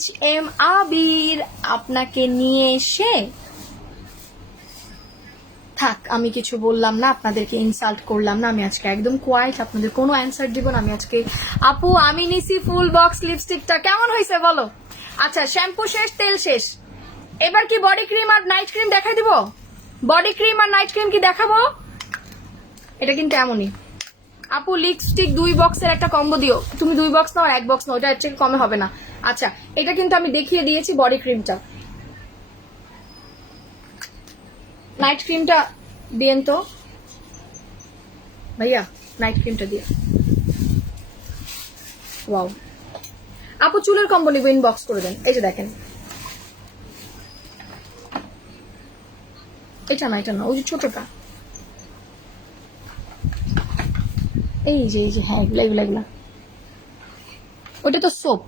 HM আবির আপনাকে নিয়ে এসে থাক, আমি কিছু বললাম না, আপনাদেরকে ইনসাল্ট করলাম না। আমি আজকে একদম কোয়াইট, আপনাদের কোনো অ্যান্সার দিব না আমি আজকে। আপু আমি নিছি ফুল বক্স লিপস্টিকটা, কেমন হয়েছে বলো? আচ্ছা শ্যাম্পু শেষ, তেল শেষ, এবার কি বডি ক্রিম আর নাইট ক্রিম দেখাই দিব? বডি ক্রিম আর নাইট ক্রিম কি দেখাবো? এটা কিন্তু এমনই। আপু লিপস্টিক 2 বক্সের একটা কম্বো দিও। তুমি 2 বক্স নাও আর 1 বক্স নাও, এটা এর থেকে কমে হবে না। আচ্ছা এটা কিন্তু আমি দেখিয়ে দিয়েছি বডি ক্রিমটা। নাইট ক্রিমটা দিয়েন তো ভাইয়া, নাইট ক্রিমটা দিয়ে। ওয়াও আপু চুলের কম্বো নিবো, ইনবক্স করে দেন। এই যে দেখেন, এটা না এটা না, ওই যে ছোটটা, এই যে হ্যাঁ এগুলা এগুলা এগুলা, ওটা তো সোপ।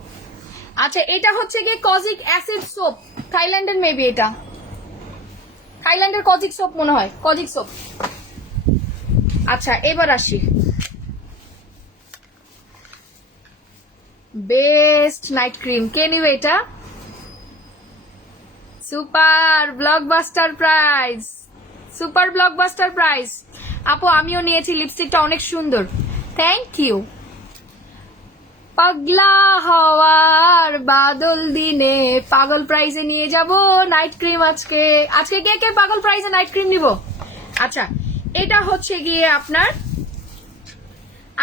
আচ্ছা এটা হচ্ছে গিয়ে কজিক অ্যাসিড সোপ, থাইল্যান্ডের মেবি, এটা থাইল্যান্ডের কজিক সোপ মনে হয়, কজিক সোপ। আচ্ছা এবার আসি বেস্ট নাইট ক্রিম, কে নিবে এটা? Super blockbuster price, super blockbuster price. আপু আমিও নিয়েছি, লিপস্টিকটা অনেক সুন্দর, থ্যাংক ইউ। পাগলা হওয়ার বাদল দিনে পাগল প্রাইজে নিয়ে যাব নাইট ক্রিম। আজকে আজকে কে কে পাগল প্রাইজে নাইট ক্রিম নিব? আচ্ছা এটা হচ্ছে গিয়ে আপনার,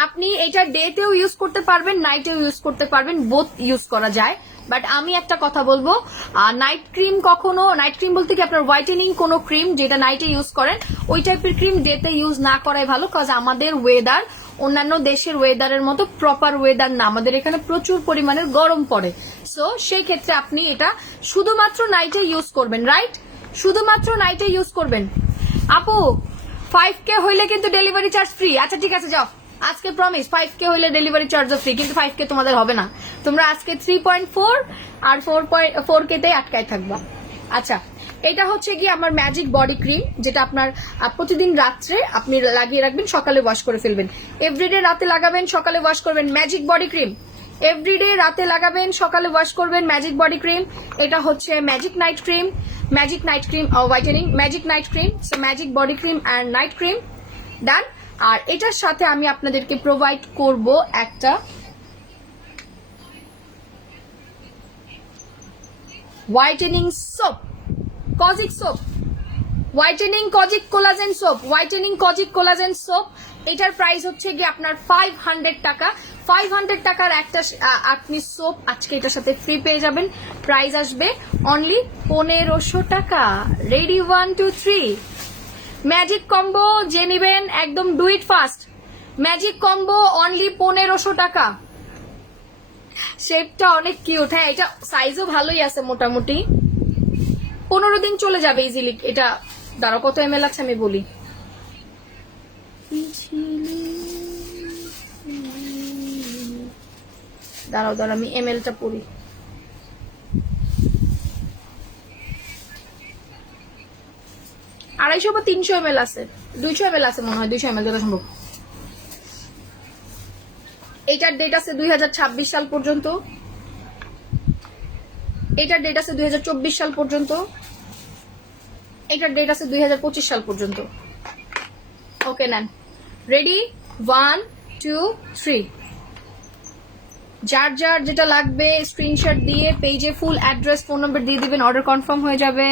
আপনি এটা ডেতেও ইউজ করতে পারবেন, নাইটেও ইউজ করতে পারবেন, বোথ ইউজ করা যায়। বাট আমি একটা কথা বলবো, নাইট ক্রিম কখনো, নাইট ক্রিম বলতে কি আপনার হোয়াইটেনিং কোনো ক্রিম যেটা নাইটে ইউজ করেন, ওই টাইপের ক্রিম ডেতে ইউজ না করাই ভালো, কজ আমাদের ওয়েদার অন্যান্য দেশের ওয়েদারের মতো প্রপার ওয়েদার না, আমাদের এখানে প্রচুর পরিমাণের গরম পড়ে। সো সেই ক্ষেত্রে আপনি এটা শুধুমাত্র নাইটে ইউজ করবেন, রাইট? শুধুমাত্র নাইটে ইউজ করবেন। আপু 5K হইলে কিন্তু ডেলিভারি চার্জ ফ্রি। আচ্ছা ঠিক আছে, যাও আজকে প্রমিস 5K হইলে ডেলিভারি চার্জও ফ্রি, কিন্তু 5K তোমাদের হবে না, তোমরা আজকে 3.4 আর 4K তে আটকায় থাকবা। আচ্ছা, এটা হচ্ছে কি আমার ম্যাজিক বডি ক্রিম, যেটা আপনার প্রতিদিন রাত্রে আপনি লাগিয়ে রাখবেন, সকালে ওয়াশ করে ফেলবেন। এভরিডে রাতে লাগাবেন, সকালে ওয়াশ করবেন। ম্যাজিক বডি ক্রিম এভরিডে রাতে লাগাবেন, সকালে ওয়াশ করবেন। ম্যাজিক বডি ক্রিম, এটা হচ্ছে magic night cream, magic night cream whitening, magic night cream. So magic body cream and night cream done. আর এটার সাথে আমি আপনাদেরকে প্রোভাইড করব একটা whitening soap, kojic soap, whitening kojic collagen soap, whitening kojic collagen soap. এটার price হচ্ছে গিয়ে আপনার 500 টাকা। 500 টাকার একটা আপনি সোপ আজকে এটার সাথে ফ্রি পেয়ে যাবেন। প্রাইস আসবে অনলি 1500 টাকা। রেডি 1 2 3। ম্যাজিক কম্বো যে নিবেন একদম do it fast. Magic combo only 1500 টাকা। শেপটা অনেক কিউট, হ্যাঁ এটা সাইজও ভালোই আছে মোটামুটি, 15 দিন চলে যাবে ইজিলি। এটা দাঁড়াও কত এমএল আছে আমি বলি। দাঁড়াও আমি এমএলটা পড়ি। আড়াইশো বা 300 এমএল আছে, 200 এমএল আছে মনে হয়, 200 এমএল যত সম্ভব। এটার ডেট আছে 2026 সাল পর্যন্ত, এটার ডেট আছে 2024 সাল পর্যন্ত, এটার ডেট আছে 2025 সাল পর্যন্ত। ওকে নেন, রেডি 1 2 3। যার যার যেটা লাগবে স্ক্রিনশট দিয়ে পেজে ফুল অ্যাড্রেস ফোন নাম্বার দিয়ে দিবেন, অর্ডার কনফার্ম হয়ে যাবে।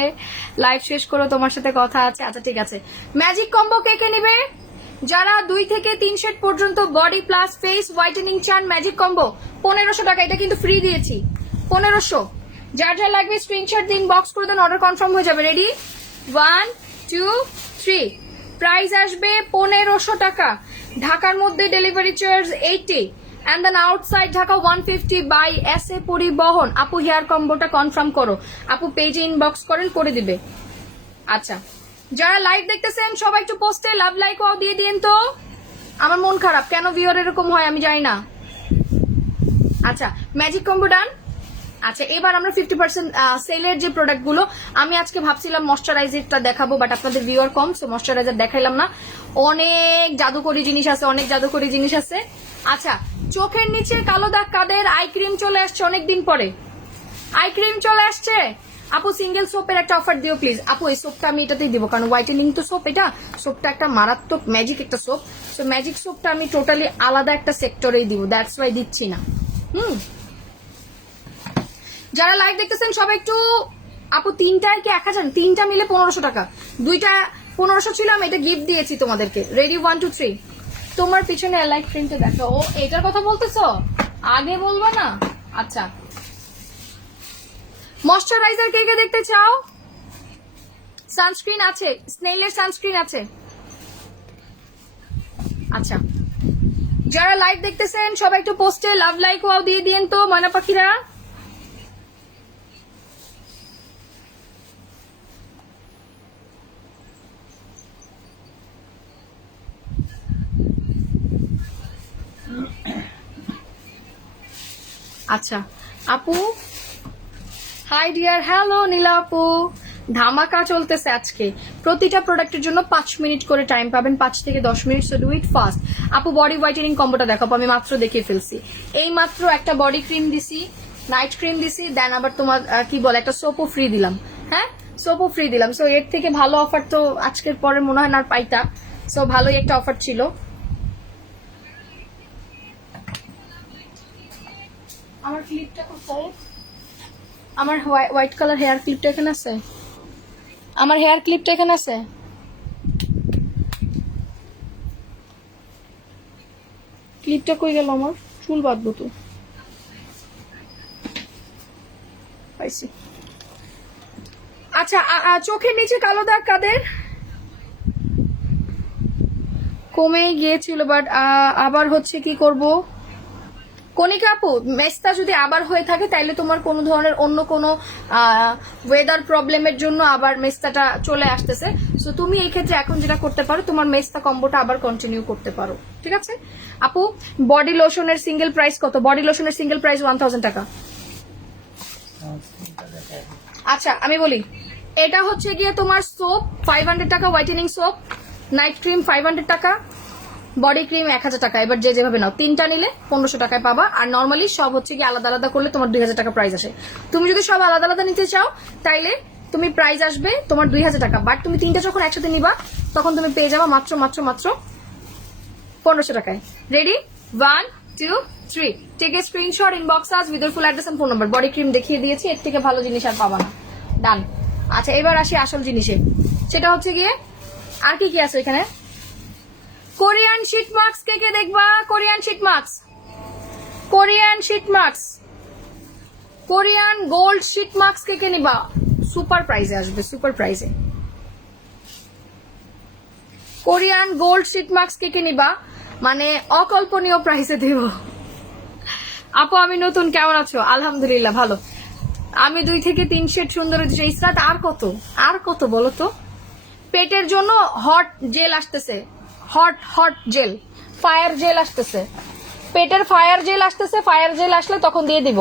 লাইভ শেষ করে তোমার সাথে কথা আছে। আচ্ছা ঠিক আছে, ম্যাজিক কম্বো কে কে নিবে? যারা 2 থেকে 3 সেট পর্যন্ত বডি প্লাস ফেস হোয়াইটেনিং চান, ম্যাজিক কম্বো 1500 টাকা। এটা কিন্তু ফ্রি দিয়েছি, 1500। যার যা লাগবে স্ক্রিনশট দিন, বক্স করে দেন, অর্ডার কনফার্ম হয়ে যাবে। রেডি 1 2 3। প্রাইস আসবে 1500 টাকা। ঢাকার মধ্যে delivery charge 80 and then outside Dhaka 150 by SA Paribahan. আপু হেয়ার কম্বোটা কনফার্ম করো, আপু পেজে ইনবক্স করেন, করে দিবে। আচ্ছা, যারা লাইভ দেখতেছেন সবাই একটু পোস্টে লাভ লাইক ওয়াও দিয়ে দিন তো। আমার মন খারাপ, কেন ভিউয়ার এরকম হয় আমি জানি না। আচ্ছা, ম্যাজিক কম্বো ডান। আচ্ছা, এবার আমরা 50% সেলের যে প্রোডাক্টগুলো, আমি আজকে ভাবছিলাম ময়শ্চারাইজারটা দেখাবো, বাট আপনাদের ভিউয়ার কম, সো ময়শ্চারাইজার দেখাইলাম না। অনেক জাদুকরি জিনিস আছে, অনেক জাদুকরি জিনিস আছে। আচ্ছা, চোখের নিচে কালো দাগ কাদের? আই ক্রিম চলে আসছে অনেকদিন পরে, আই ক্রিম চলে আসছে। আপু সিঙ্গেল সোপের একটা অফার দিও প্লিজ। আপু এই সোপটা আমি এটাতেই দিব, কারণ হোয়াইটেনিং তো সোপ, এটা সোপটা একটা মারাত্মক ম্যাজিক একটা সোপ। সো ম্যাজিক সোপটা আমি টোটালি আলাদা একটা সেক্টরেই দিব, দ্যাটস ওয়াই দিচ্ছি না। যারা লাইভ দেখতেছেন সবাই একটু, আপু 3টায় কি 1000? 3টা মিলে 1500 টাকা, 2টা 1500 ছিল, আমি এটা গিফট দিয়েছি তোমাদেরকে। রেডি 1 2 3। তোমার পিছনে লাইক প্রিন্টে দেখো। ও এটার কথা বলতেছো, আগে বলবা না? আচ্ছা, ময়শ্চারাইজার কে কে দেখতে চাও? সানস্ক্রিন আছে, স্নেইলের সানস্ক্রিন আছে। আচ্ছা, যারা লাইভ দেখতেছেন সবাই একটু পোস্টে লাভ লাইক ওয়াও দিয়ে দিন তো ময়না পাখিরা। আচ্ছা আপু, হাই ডিয়ার, হ্যালো নীলা আপু। ধামাকা চলতেছে আজকে, প্রতিটা প্রোডাক্টের জন্য 5 মিনিট করে টাইম পাবেন, 5 থেকে 10 minute, so do it fast. আপু বডি হোয়াইটেনিং কম্বোটা দেখাবো, আমি মাত্র দেখিয়ে ফেলছি। এই মাত্র একটা বডি ক্রিম দিছি, নাইট ক্রিম দিছি, দেন আবার তোমার কি বলে একটা সোপও ফ্রি দিলাম। হ্যাঁ, সোপও ফ্রি দিলাম। সো এর থেকে ভালো অফার তো আজকের পরে মনে হয় না আর পাইতা। সো ভালোই একটা অফার ছিল। আমার ক্লিপটা কোথায়? আমার হোয়াইট কালার হেয়ার ক্লিপটা এখানে আছে, আমার হেয়ার ক্লিপটা এখানে আছে। ক্লিপটা কই গেল? আমার চুল বাঁধবো তো, পাইছি। আচ্ছা, চোখের নিচে কালো দাগ কাদের? কমে গিয়েছিল, বাট আবার হচ্ছে কি করব। কণিকা আপু, মেস্তা যদি আবার হয়ে থাকে তাইলে তোমার কোনো ধরনের অন্য কোনো ওয়েদার প্রবলেমের জন্য আবার মেস্তাটা চলে আসতেছে। সো তুমি এই ক্ষেত্রে এখন যেটা করতে পারো, তোমার মেস্তা কম্বোটা আবার কন্টিনিউ করতে পারো, ঠিক আছে। আপু, বডি লোশনের সিঙ্গেল প্রাইস কত? বডি লোশনের সিঙ্গেল প্রাইস 1000 টাকা। আচ্ছা আমি বলি, এটা হচ্ছে গিয়ে তোমার সোপ 500 টাকা, হোয়াইটেনিং সোপ, নাইট ক্রিম 500 টাকা, বডি ক্রিম 1000 টাকা। এবার যে যেভাবে নাও, তিনটা নিলে 1500 টাকায় পাবা। আর নর্মালি সব হচ্ছে কি আলাদা আলাদা করলে তোমার 2000 টাকা প্রাইস আসে। তুমি যদি সব আলাদা আলাদা নিতে চাও তাইলে তুমি প্রাইস আসবে তোমার 2000 টাকা, বাট তুমি তিনটা যখন একসাথে নিবা তখন তুমি পেয়ে যাবা মাত্র মাত্র মাত্র 1500 টাকায়। Ready? 1 2 3, take a screenshot, inbox us with full address and phone number. Body cream দেখিয়ে দিয়েছি, এর থেকে ভালো জিনিস আর পাবা না। ডান। আচ্ছা এবার আসি আসল জিনিসে, সেটা হচ্ছে গিয়ে আর কি কি আছে এখানে। কোরিয়ান শীট মাস্ক কে কে দেখবা? Korean sheet mask, Korean sheet mask, Korean gold sheet mask কে কে নিবা? সুপার প্রাইজে আসবে, সুপার প্রাইজে। কোরিয়ান গোল্ড শীট মাস্ক কে কে নিবা? মানে অকল্পনীয় প্রাইসে দেব। আপু আমি নতুন, কেমন আছো? আলহামদুলিল্লাহ ভালো। আমি 2 থেকে 3 সেট সুন্দর হচ্ছে। ইসরাত আর কত, আর কত বলো তো? পেটের জন্য হট জেল আসতেছে, hot hot gel, fire gel আসতেছে, পেটের ফায়ার জেল আসতেছে। ফায়ার জেল আসলে তখন দিয়ে দিব,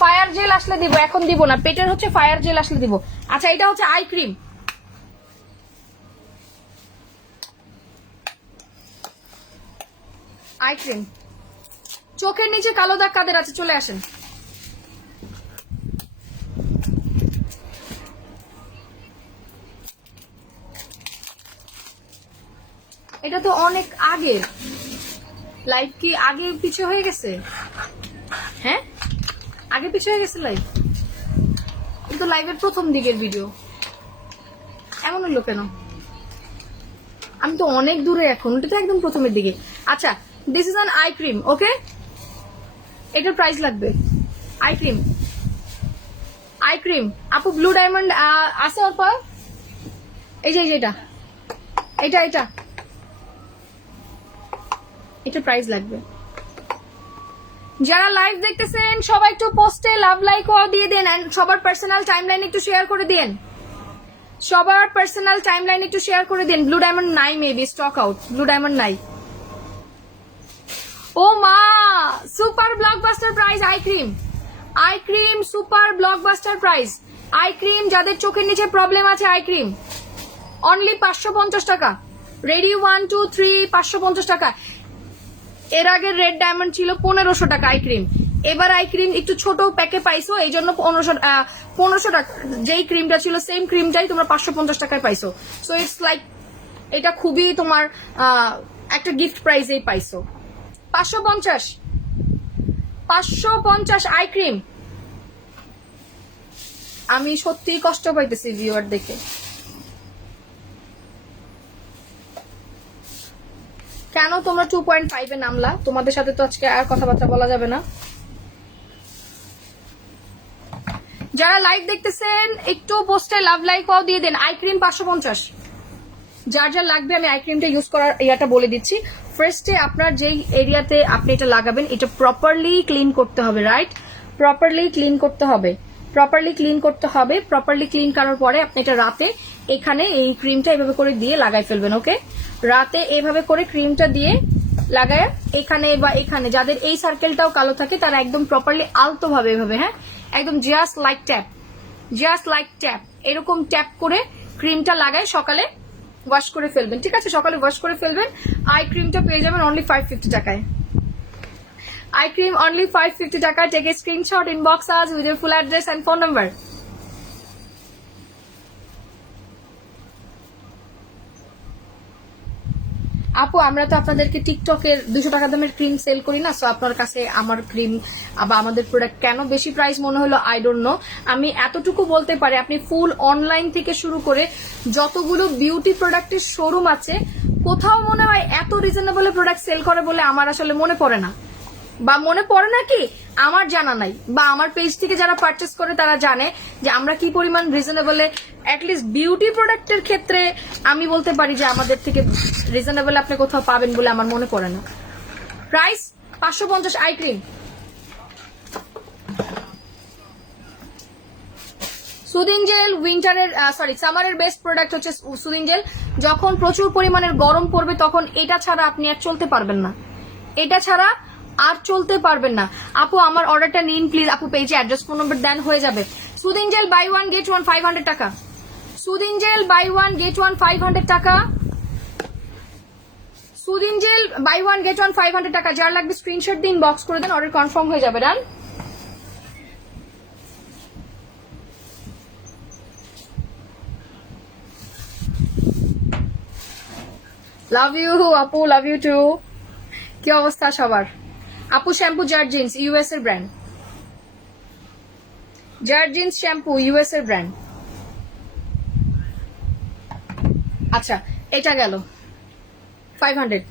ফায়ার জেল আসলে দিব, এখন দিব না। পেটের হচ্ছে ফায়ার জেল আসলে দিব। আচ্ছা এটা হচ্ছে আই ক্রিম, আই ক্রিম। চোখের নিচে কালো দাগ কাদের আছে? চলে আসেন। এটা তো অনেক আগের লাইভ, কি আগে পিছে হয়ে গেছে? হ্যাঁ আগে পিছে হয়ে গেছে লাইভ, কিন্তু লাইভের প্রথম দিকের ভিডিও। এমন হলো কেন? আমি তো অনেক দূরে এখন, এটা তো একদম প্রথমের দিকে। আচ্ছা this is an eye cream, okay. এটার প্রাইস লাগবে। Eye cream, eye cream. আপু ব্লু ডায়মন্ড আছে ওর পর? এই যে এটা, এটা এটা এটা প্রাইস লাগবে। যারা লাইভ দেখতেছেন সবাই একটু পোস্টে লাভ লাইক দিয়ে দেন, এন্ড সবার পার্সোনাল টাইমলাইন একটু শেয়ার করে দেন, সবার পার্সোনাল টাইমলাইন একটু শেয়ার করে দেন। ব্লু ডায়মন্ড নাই, maybe stock out, blue diamond নাই। ও মা, super blockbuster price I cream, eye cream super blockbuster price. Eye cream যাদের চোখের নিচে প্রবলেম আছে, আই ক্রিম অনলি 550 টাকা। রেডি 1 2 3, 550 টাকা। এর আগের রেড ডায়মন্ড ছিল 1500 টাকা আই ক্রিম। এবার আই ক্রিম একটু ছোট প্যাকে পাইছো, এই জন্য 1500 টাকা। যেই ক্রিমটা ছিল সেম ক্রিমটাই তোমরা 550 টাকায় পাইছো। সো ইটস লাইক এটা খুবই তোমার একটা গিফট প্রাইজেই পাইছো। 550, 550 আই ক্রিম। আমি সত্যি কষ্ট পাইতেছি ভিউয়ার দেখে। কেন তোমরা 2.5 এ নামলা? তোমাদের সাথে তো আজকে আর কথাবার্তা বলা যাবে না। যারা লাইভ দেখতেছেন একটু পোস্টে লাভ লাইক দিয়ে দেন। Eye cream 550। যার যার লাগবে আমি আই ক্রিমটা ইউজ করার ইয়াটা বলে দিচ্ছি। ফার্স্টে আপনার যেই এরিয়াতে আপনি এটা লাগাবেন এটা প্রপারলি ক্লিন করতে হবে, রাইট? প্রপারলি ক্লিন করতে হবে, প্রপারলি ক্লিন করতে হবে। প্রপারলি ক্লিন করার পরে আপনি এটা রাতে এখানে এই ক্রিমটা এভাবে করে দিয়ে লাগাই ফেলবেন, ওকে? রাতে এভাবে করে ক্রিমটা দিয়ে লাগায় এখানে বা এখানে, যাদের এই সার্কেলটাও কালো থাকে তারা একদম প্রপারলি আলতো ভাবে এভাবে, হ্যাঁ একদম just like tap, just like tap, এরকম ট্যাপ করে ক্রিমটা লাগায় সকালে ওয়াশ করে ফেলবেন, ঠিক আছে? সকালে ওয়াশ করে ফেলবেন। আই ক্রিমটা পেয়ে যাবেন অনলি 550 টাকায়। আই ক্রিম অনলি 550 টাকা। Take a screenshot, inbox us with your full address and phone number. আপু আমরা তো আপনাদেরকে টিকটকের 200 টাকা দামের ক্রিম সেল করি না, সো আপনার কাছে আমার ক্রিম বা আমাদের প্রোডাক্ট কেন বেশি প্রাইস মনে হলো আই ডোন্ট নো। আমি এতটুকু বলতে পারি, আপনি ফুল অনলাইন থেকে শুরু করে যতগুলো বিউটি প্রোডাক্টের শোরুম আছে কোথাও মনে হয় এত রিজনেবল প্রোডাক্ট সেল করে বলে আমার আসলে মনে পড়ে না। বা মনে পড়ে না কি আমার জানা নাই, বা আমার পেজ থেকে যারা পারচেস করে তারা জানে যে আমরা কি পরিমাণ রিজনেবলে, অ্যাটলিস্ট বিউটি প্রোডাক্টের ক্ষেত্রে আমি বলতে পারি যে আমাদের থেকে রিজনেবল আপনি কোথাও পাবেন বলে আমার মনে পড়ে না। Price 550 eye cream. সুদিন জেল উইন্টারের সামারের বেস্ট প্রোডাক্ট হচ্ছে সুদিন জেল। যখন প্রচুর পরিমাণের গরম পড়বে তখন এটা ছাড়া আপনি আর চলতে পারবেন না, এটা ছাড়া আর চলতে পারবেন না। আপু আমার অর্ডারটা নিন প্লিজ। আপু পেজে অ্যাড্রেস ফোন নম্বর দেন, হয়ে যাবে। Sudin gel buy one get one 500 টাকা। Sudin gel buy one get one 500 টাকা। Sudin gel buy one get one 500 টাকা। যার লাগবে স্ক্রিনশট দিন, বক্স করে দেন, অর্ডার কনফার্ম হয়ে যাবে। ডান। লাভ ইউ আপু, লাভ ইউ টু। কি অবস্থা সবার? আপু শ্যাম্পু জার্জিন্স, ইউএস এর ব্র্যান্ড। জার্জিন্স শ্যাম্পু ইউএস এর ব্র্যান্ড। আচ্ছা এটা গেল 500।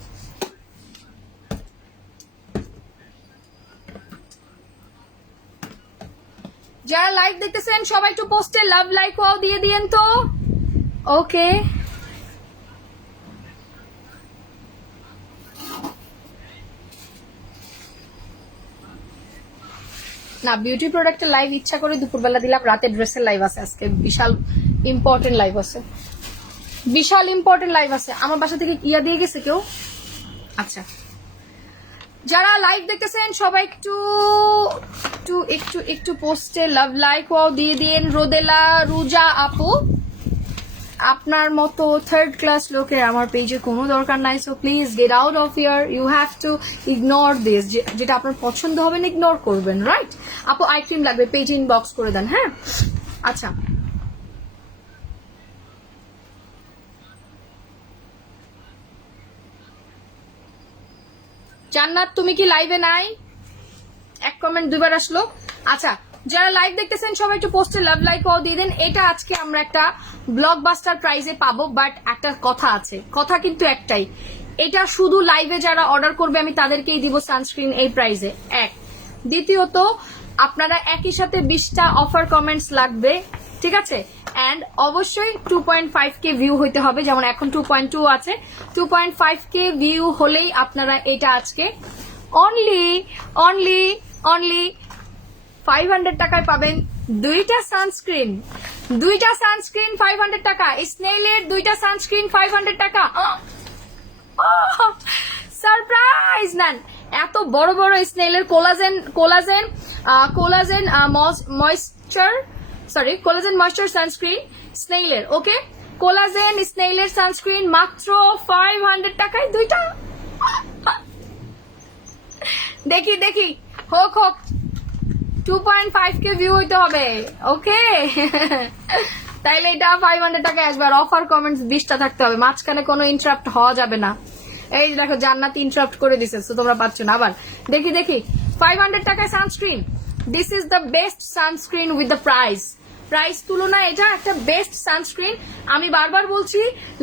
যারা লাইভ দেখতেছেন সবাই একটু পোস্টে লাভ লাইক ওয়াও দিয়ে দিয়েন তো। ওকে না, বিউটি প্রোডাক্টের লাইভ ইচ্ছা করে দুপুরবেলা দিলাম, রাতে ড্রেসের লাইভ আছে আজকে, বিশাল ইম্পর্টেন্ট লাইভ আছে, বিশাল ইম্পর্টেন্ট লাইভ আছে। আমার বাসা থেকে ইয়া দিয়ে গেছে কেউ। আচ্ছা যারা লাইভ দেখতেছেন সবাই একটু একটু একটু একটু পোস্টে লাভ লাইক ওয়াও দিয়ে দিন। রোদেলা রুজা আপু, আপনার মতো থার্ড ক্লাস লোকের আমার পেজে কোনো দরকার নাই, so please get out of here. You have to ignore this. যেটা আপনার পছন্দ হবে না ইগনোর করবেন, রাইট? আপু আই ক্রিম লাগবে, পেজে ইনবক্স করে দেন। হ্যাঁ আচ্ছা জান্নাত তুমি কি লাইভে নাই? এক কমেন্ট দুইবার আসলো। আচ্ছা যারা লাইভ দেখতেছেন সবাই একটু পোস্টে লাভ লাইক ও দিয়ে দেন। এটা আজকে আমরা একটা ব্লকবাস্টার প্রাইজে পাবো, বাট একটা কথা আছে, কথা কিন্তু একটাই, এটা শুধু লাইভে যারা অর্ডার করবে আমি তাদেরকেই দিব সানস্ক্রিন এই প্রাইজে। এক, দ্বিতীয়ত আপনারা একই সাথে 20টা অফার কমেন্টস লাগবে, ঠিক আছে? অ্যান্ড অবশ্যই 2.5K ভিউ হইতে হবে, যেমন এখন 2.2 আছে। 2.5K ভিউ হলেই আপনারা এটা আজকে অনলি অনলি অনলি 500 টাকায় পাবেন দুইটা সানস্ক্রিন। দুইটা সানস্ক্রিন 500 টাকা। স্নেইলের দুইটা সানস্ক্রিন 500 টাকা। সারপ্রাইজ নেন। এত বড় বড় স্নেইলের collagen collagen collagen moisture collagen moisture sunscreen স্নেইলের, ওকে? কোলাজেন স্নেইলের সানস্ক্রিন মাত্র 500 টাকায় দুইটা। দেখি দেখি হোক হোক, 2.5K ভিউ হইতে হবে, ওকে? তাইলে এটা 500 টাকায় আসবে। আর অফার কমেন্টস 20টা থাকতে হবে, মাঝখানে কোনো ইন্টারাপ্ট হওয়া যাবে না। এই দেখো জান্নাত ইন্টারাপ্ট করে দিছে, তো তোমরা পাচ্ছ না। আবার দেখি দেখি 500 টাকায় sunscreen. This is the best sunscreen with the price. Price তুলনায় এটা একটা বেস্ট সানস্ক্রিন। আমি বারবার বলছি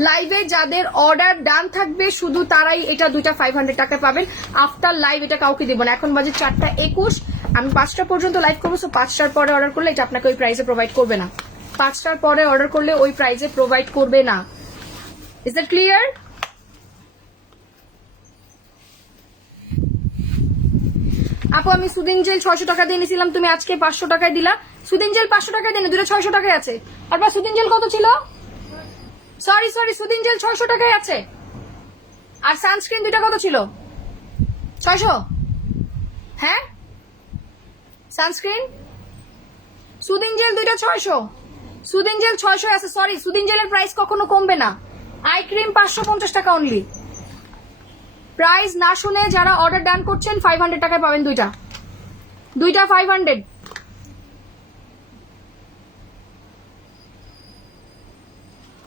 লাইভে যাদের অর্ডার ডান থাকবে শুধু তারাই এটা দুইটা 500 টাকায় পাবেন। আফটার লাইভ এটা কাউকে দিব না। এখন বাজে 4টা 21, আমি 5টা পর্যন্ত লাইভ করবো, সো 5টার পরে অর্ডার করলে এটা আপনাকে ওই প্রাইসে প্রোভাইড করবে না। 5টার পরে অর্ডার করলে ওই প্রাইসে প্রোভাইড করবে না। Is that clear? আপু আমি সুদিন জেল 600 টাকা দিয়ে নিয়েছিলাম, তুমি আজকে 500 টাকায় দিলা। সুদিন জেল 500 টাকায় দেন, দুটো 600 টাকায় আছে। আর বা সুদিন জেল কত ছিল? সরি সুদিন জেল 600 টাকায় আছে। আর সানস্ক্রিন দুইটা কত ছিল? 600। হ্যাঁ সানস্ক্রিন সুদিন জেল দুইটা 600। সুদিন জেল 600 আছে। সরি, সুদিন জেলের প্রাইস কখনো কমবে না। আই ক্রিম 550 টাকা অনলি। প্রাইস না শুনে যারা অর্ডার ডান করছেন 500 টাকায় পাবেন দুইটা। দুইটা 500।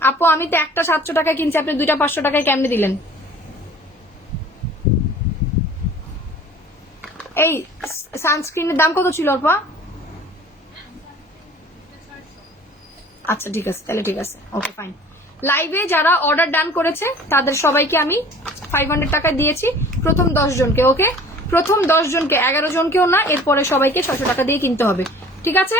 আপু আমি তো একটা 700 টাকায় কিনছি, আপনি দুইটা 500 টাকায় কেমনে দিলেন? এই সানস্ক্রিনের দাম কত ছিল আপা? আচ্ছা ঠিক আছে, তাহলে ঠিক আছে, ওকে ফাইন। লাইভে যারা অর্ডার ডান করেছে তাদের সবাইকে আমি 500 টাকা দিয়েছি, প্রথম 10 জনকে, ওকে? প্রথম 10 জনকে, 11 জনকেও না, এরপরে সবাইকে 600 টাকা দিয়ে কিনতে হবে, ঠিক আছে?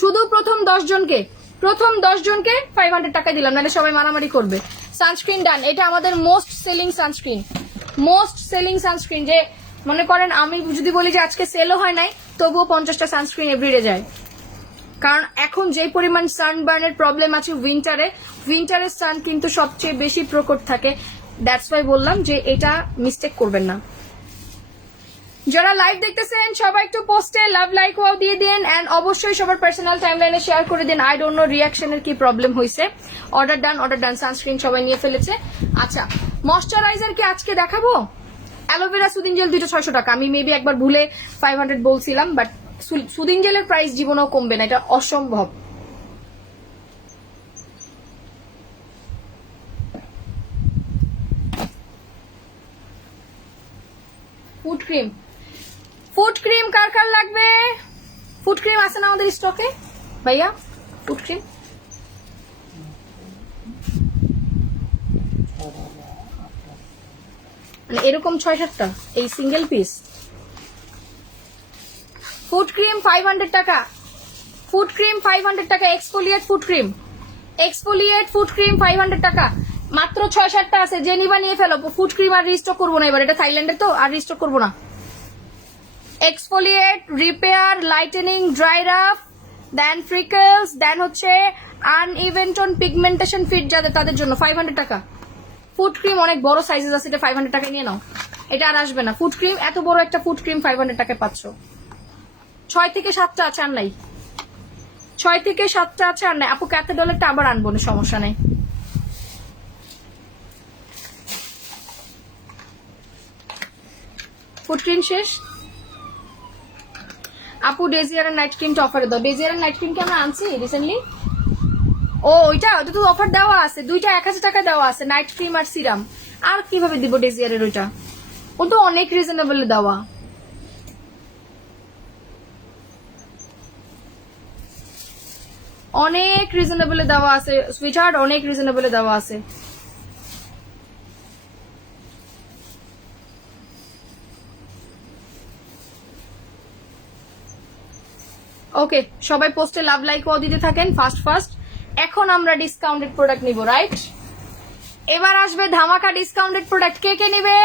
শুধু প্রথম 10 জনকে, প্রথম 10 জনকে 500 টাকা দিলাম, নাহলে সবাই মারামারি করবে। সানস্ক্রিন ডান, এটা আমাদের most selling sunscreen, most selling sunscreen. যে মনে করেন আমি যদি বলি যে আজকে সেলও হয় নাই, তবুও 50টা সানস্ক্রিন এভরিডে যায়, কারণ এখন যে পরিমাণ সানবার্নের প্রবলেম আছে উইন্টারে, উইন্টারের সান কিন্তু সবচেয়ে বেশি প্রকট থাকে। দ্যাটস ওয়াই বললাম যে এটা মিস্টেক করবেন না। যারা লাইভ দেখতেছেন সবাই একটু পোস্টে লাভ লাইক ওয়াও দিয়ে দিন, এন্ড অবশ্যই সবার পার্সোনাল টাইমলাইনে শেয়ার করে দিন। আই ডোন্ট নো রিয়াকশনের কি প্রবলেম হয়েছে। অর্ডার ডান, সানস্ক্রিন সবাই নিয়ে ফেলেছে। আচ্ছা, ময়শ্চারাইজার কি আজকে দেখাবো? অ্যালোভেরা সুদিন জেল 2টা 600 টাকা। আমি মেবি একবার ভুলে 500 বলছিলাম, বাট সুদিন জেলের প্রাইস জীবনেও কমবে না, এটা অসম্ভব। ফুড ক্রিম, ফুড ক্রিম কার কার লাগবে? ফুড ক্রিম আছে না আমাদের স্টকে ভাইয়া? ফুড ক্রিম মানে এরকম 6-7টা, এই সিঙ্গেল পিস। ফুড ক্রিম 500 টাকা, ফুড ক্রিম 500 টাকা। Exfoliate food cream, exfoliate food cream 500 টাকা। মাত্র 6-7টা আছে, যে নিবা নিয়ে ফেলো। ফুড ক্রিম আর রিস্টক করবো না এবার, এটা থাইল্যান্ডের তো, আর রিস্টক করবো না। Exfoliate, repair, lightening, dry rough, then freckles, then হচ্ছে আনইভেন টোন পিগমেন্টেশন ফিট যাদের, তাদের জন্য 500 টাকা। ফুড ক্রিম অনেক বড় সাইজেস আছে, এটা 500 টাকায় নিয়ে নাও, এটা আর আসবে না। ফুড ক্রিম, এত বড় একটা ফুড ক্রিম 500 টাকায় পাচ্ছ। 6 থেকে 7টা আছে, আর নাই। 6 থেকে 7টা আছে, আর নাই। আপু ক্যাথেডলেরটা আবার আনবো না, সমস্যা নেই। ফুড ক্রিম শেষ। আপু ডেজিয়ার নাইট ক্রিমটা অফারে দাও। ডেজিয়ার নাইট ক্রিম কি আমরা আনছি রিসেন্টলি? ও ওইটা তো অফার দেওয়া আছে, 2টা 1000 টাকা দেওয়া আছে, নাইট ক্রিম আর সিরাম। আর কিভাবে দিব ডেজিয়ারের ওইটা? ও তো অনেক রিজনেবল দেওয়া। অনেক রিজনেবল দেওয়া আছে সুইটহার্ট, অনেক রিজনেবল দেওয়া আছে। ওকে, সবাই পোস্টে লাভ লাইক ও দিতে থাকেন ফাস্ট ফাস্ট। এখন আমরা ডিসকাউন্টেড প্রোডাক্ট নিব, রাইট? এবার আসবে ধামাকা ডিসকাউন্টেড প্রোডাক্ট। কে কে নিবে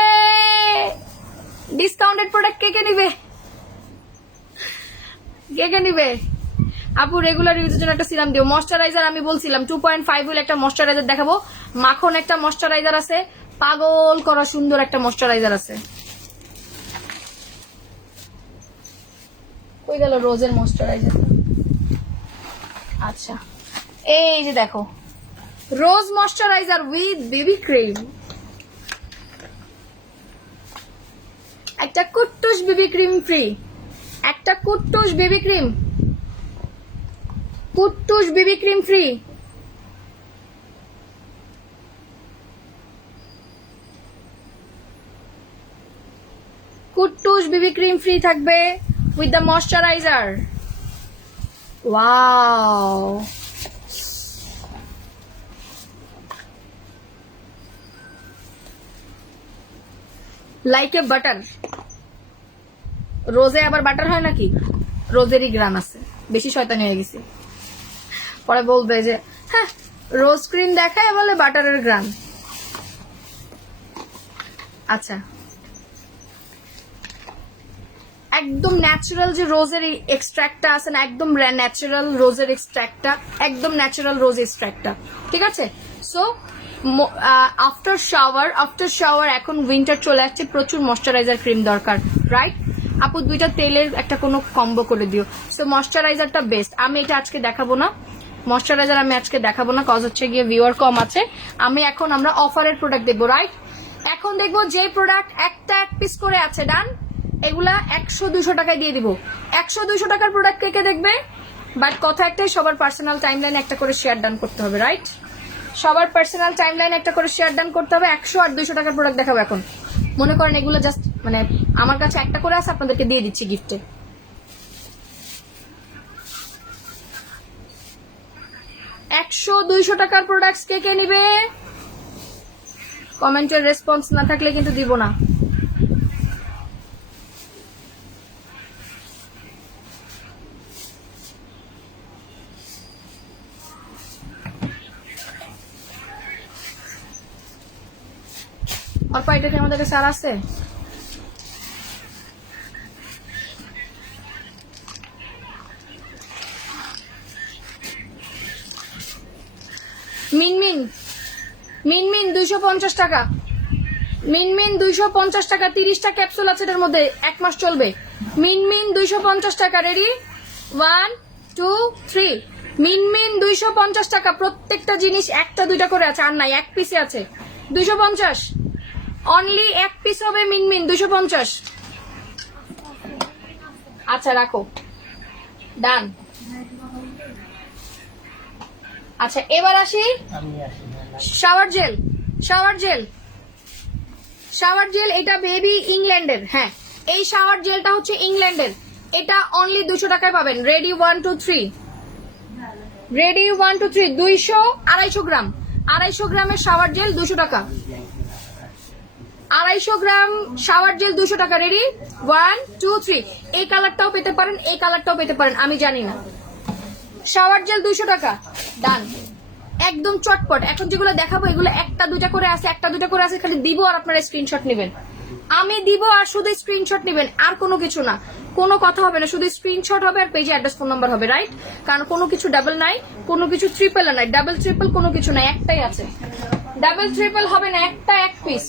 ডিসকাউন্টেড প্রোডাক্ট? কে কে নিবে? কে কে নিবে? আপু রেগুলার ইউজের জন্য একটা সিরাম দিও। ময়শ্চারাইজার আমি বলছিলাম 2.5 হুইল একটা ময়শ্চারাইজার দেখাবো। মাখন একটা ময়শ্চারাইজার আছে, পাগল করা সুন্দর একটা ময়শ্চারাইজার আছে। কই গেল রোজের ময়শ্চারাইজার? আচ্ছা, এই যে দেখো, রোজ ময়শ্চারাইজার উইথ বেবি ক্রিম। একটা কুট্টুস বেবি ক্রিম ফ্রি, একটা কুট্টুস baby cream, কুট্টুস baby cream free. কুট্টুস baby cream free থাকবে with the moisturiser. Wow, like a butter. রোজে আবার বাটার হয় নাকি? রোজেরই গ্রান আছে, বেশি শয়তানি হয়ে গেছে। পরে বলবে যে হ্যাঁ রোজ ক্রিম দেখায় বলে বাটারের গ্রান। আচ্ছা, একদম ন্যাচারাল যে রোজের এক্সট্রাক্টটা আছে না, একদম ন্যাচারাল রোজের এক্সট্রাক্টটা, একদম ন্যাচারাল রোজ এক্সট্রাক্টটা, ঠিক আছে? সো আফটার শাওয়ার এখন উইন্টার চলে আসছে, প্রচুর ময়শ্চারাইজার ক্রিম দরকার, রাইট? আপু 2টা তেলের একটা কোনো কম্বো করে দিও। সো ময়শ্চারাইজারটা বেস্ট। আমি এটা আজকে দেখাবো না, ময়শ্চারাইজার আমি আজকে দেখাবো না, কজ হচ্ছে গিয়ে ভিউয়ার কম আছে। আমরা অফারের প্রোডাক্ট দেখবো, রাইট? এখন দেখবো যে প্রোডাক্ট একটা 1 পিস করে আছে, ডান, এগুলা 100-200 টাকায় দিয়ে দিব। 100-200 টাকার প্রোডাক্ট কে কে দেখবে? বাট কথা একটাই, সবার পার্সোনাল টাইমলাইনে একটা করে শেয়ার ডান করতে হবে, রাইট? সবার পার্সোনাল টাইমলাইনে একটা করে শেয়ার ডান করতে হবে। 100 আর 200 টাকার প্রোডাক্ট দেখাবো এখন। মনে করেন এগুলো জাস্ট মানে আমার কাছে একটা করে আছে, আপনাদেরকে দিয়ে দিচ্ছি গিফটে। $100-200 টাকার প্রোডাক্টস কে কে নিবে? কমেন্টের রেসপন্স না থাকলে কিন্তু দিব না। অল্প এটাতে আমাদের কাছে আর আছে? মিনমিন মিনমিন 250 টাকা, মিনমিন 250 টাকা, 30টা ক্যাপসুল আছে এটার মধ্যে, 1 মাস চলবে। মিনমিন 250 টাকা, রেডি 1 2 3। মিনমিন 250 টাকা, প্রত্যেকটা জিনিস একটা দুইটা করে আছে, আর নাই, এক পিসে আছে। 250 অনলি, এক পিস হবে মিনমিন 250। আচ্ছা রাখো, ডান। আচ্ছা এবার আসি shower gel. Shower gel, shower gel এটা বেবি ইংল্যান্ডের। হ্যাঁ এই শাওয়ার জেলটা হচ্ছে ইংল্যান্ডের, এটা অনলি 200 টাকায় পাবেন। Ready 1 2 3, ready 1 2 3। 200 গ্রাম, 250 গ্রামের শাওয়ার জেল 200 টাকা। 250 গ্রাম শাওয়ার জেল 200 টাকা। রেডি 1 2 3। এই কালারটাও পেতে পারেন, এই কালারটাও পেতে পারেন, আমি জানি না। শাওয়ার জেল 200 টাকা, ডান। একদম চটপট। এখন যেগুলো দেখাবো এগুলো একটা দুইটা করে আছে, একটা দুইটা করে আছে, খালি দিব আর আপনারা স্ক্রিনশট নেবেন। আমি দিব আর শুধু স্ক্রিনশট নেবেন, আর কোনো কিছু না, কোনো কথা হবে না, শুধু স্ক্রিনশট হবে আর পেজে অ্যাড্রেস ফোন নাম্বার হবে, রাইট? কারণ কোনো কিছু ডাবল নাই, কোনো কিছু ট্রিপল নাই, ডাবল ট্রিপল কোনো কিছু নাই, একটাই আছে। ডাবল ট্রিপল হবে না, একটা এক পিস।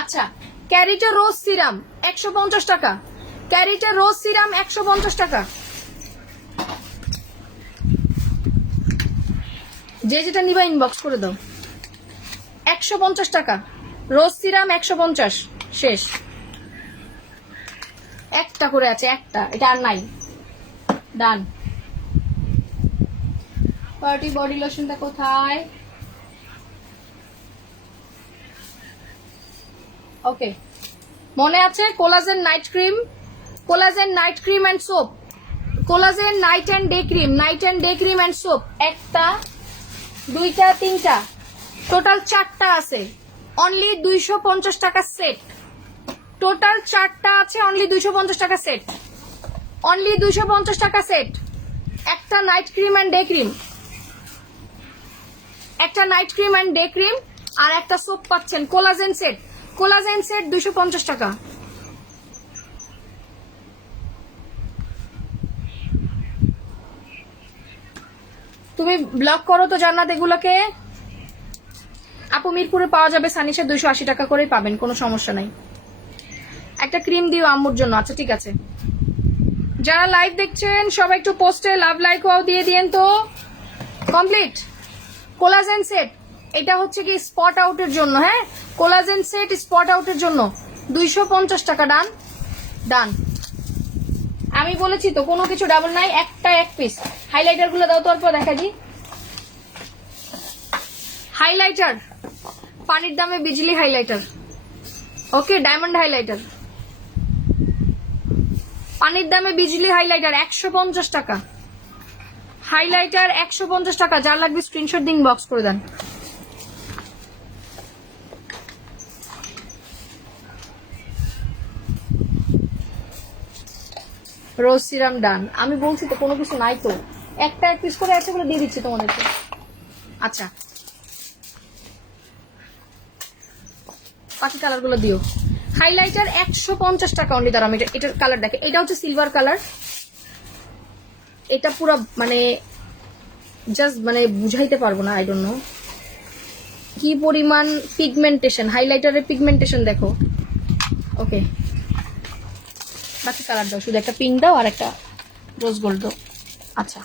আচ্ছা ক্যারিটা রোজ সিরাম 150 টাকা, ক্যারিটা রোজ সিরাম 150 টাকা। যে যেটা নিবা ইনবক্স করে দাও। 150 টাকা রোজ সিরাম, 150, শেষ। একটা করে আছে, একটা, এটা আর নাই, ডান। পার্টি বডি লোশনটা কোথায়? ওকে মনে আছে? Collagen night cream, collagen night cream and soap, collagen night and day cream, night and day cream and soap, একটা দুইটা তিনটা, টোটাল 4টা আছে, অনলি 250 টাকা সেট। টোটাল 4টা আছে, অনলি 250 টাকা সেট, অনলি 250 টাকা সেট। একটা night cream and day cream, একটা night cream and day cream, আর একটা সোপ পাচ্ছেন। কোলাজেন সেট, কোলাজেন সেট 250 টাকা। তুমি ব্লক করো তো জান্নাত এগুলোকে। আপু মিরপুরে পাওয়া যাবে, সানিশা 280 টাকা করেই পাবেন, কোনো সমস্যা নাই। একটা ক্রিম দিও আম্মুর জন্য। আচ্ছা ঠিক আছে, যারা লাইভ দেখছেন সবাই একটু পোস্টে লাভ লাইক ওয়াও দিয়ে দিয়েন তো। কমপ্লিট কোলাজেন সেট, এটা হচ্ছে কি স্পট আউটের জন্য। হ্যাঁ কোলাজেন সেট স্পট আউটের জন্য 250 টাকা, ডান ডান। আমি বলেছি তো কোনো কিছু ডাবল নাই, একটা এক পিস। হাইলাইটার গুলো দাও তো, অল্প দেখা দি। হাইলাইটার পানির দামে বিজলি হাইলাইটার, ওকে ডায়মন্ড হাইলাইটার, পানির দামে বিজলি হাইলাইটার 150 টাকা। হাইলাইটার 150 টাকা, যার লাগবে স্ক্রিনশট দিন, বক্স করে দেন। রোজ সিরাম ডান। আমি বলছি তো কোনো কিছু নাই তো, একটা এক পিস করে আছে, দিয়ে দিচ্ছি তোমাদেরকে। আচ্ছা বাকি কালার গুলো দিও। হাইলাইটার 150 টাকা অনলি দাঁড়াম। এটার কালার দেখে, এটা হচ্ছে সিলভার কালার, এটা পুরো মানে জাস্ট মানে বুঝাইতে পারবো না, আই ডোন্ট নো কি পরিমাণ পিগমেন্টেশন। হাইলাইটারের পিগমেন্টেশন দেখো। ওকে বাকি কালার দাও, শুধু একটা পিঙ্ক দাও আর একটা রোজ গোল্ড দাও। আচ্ছা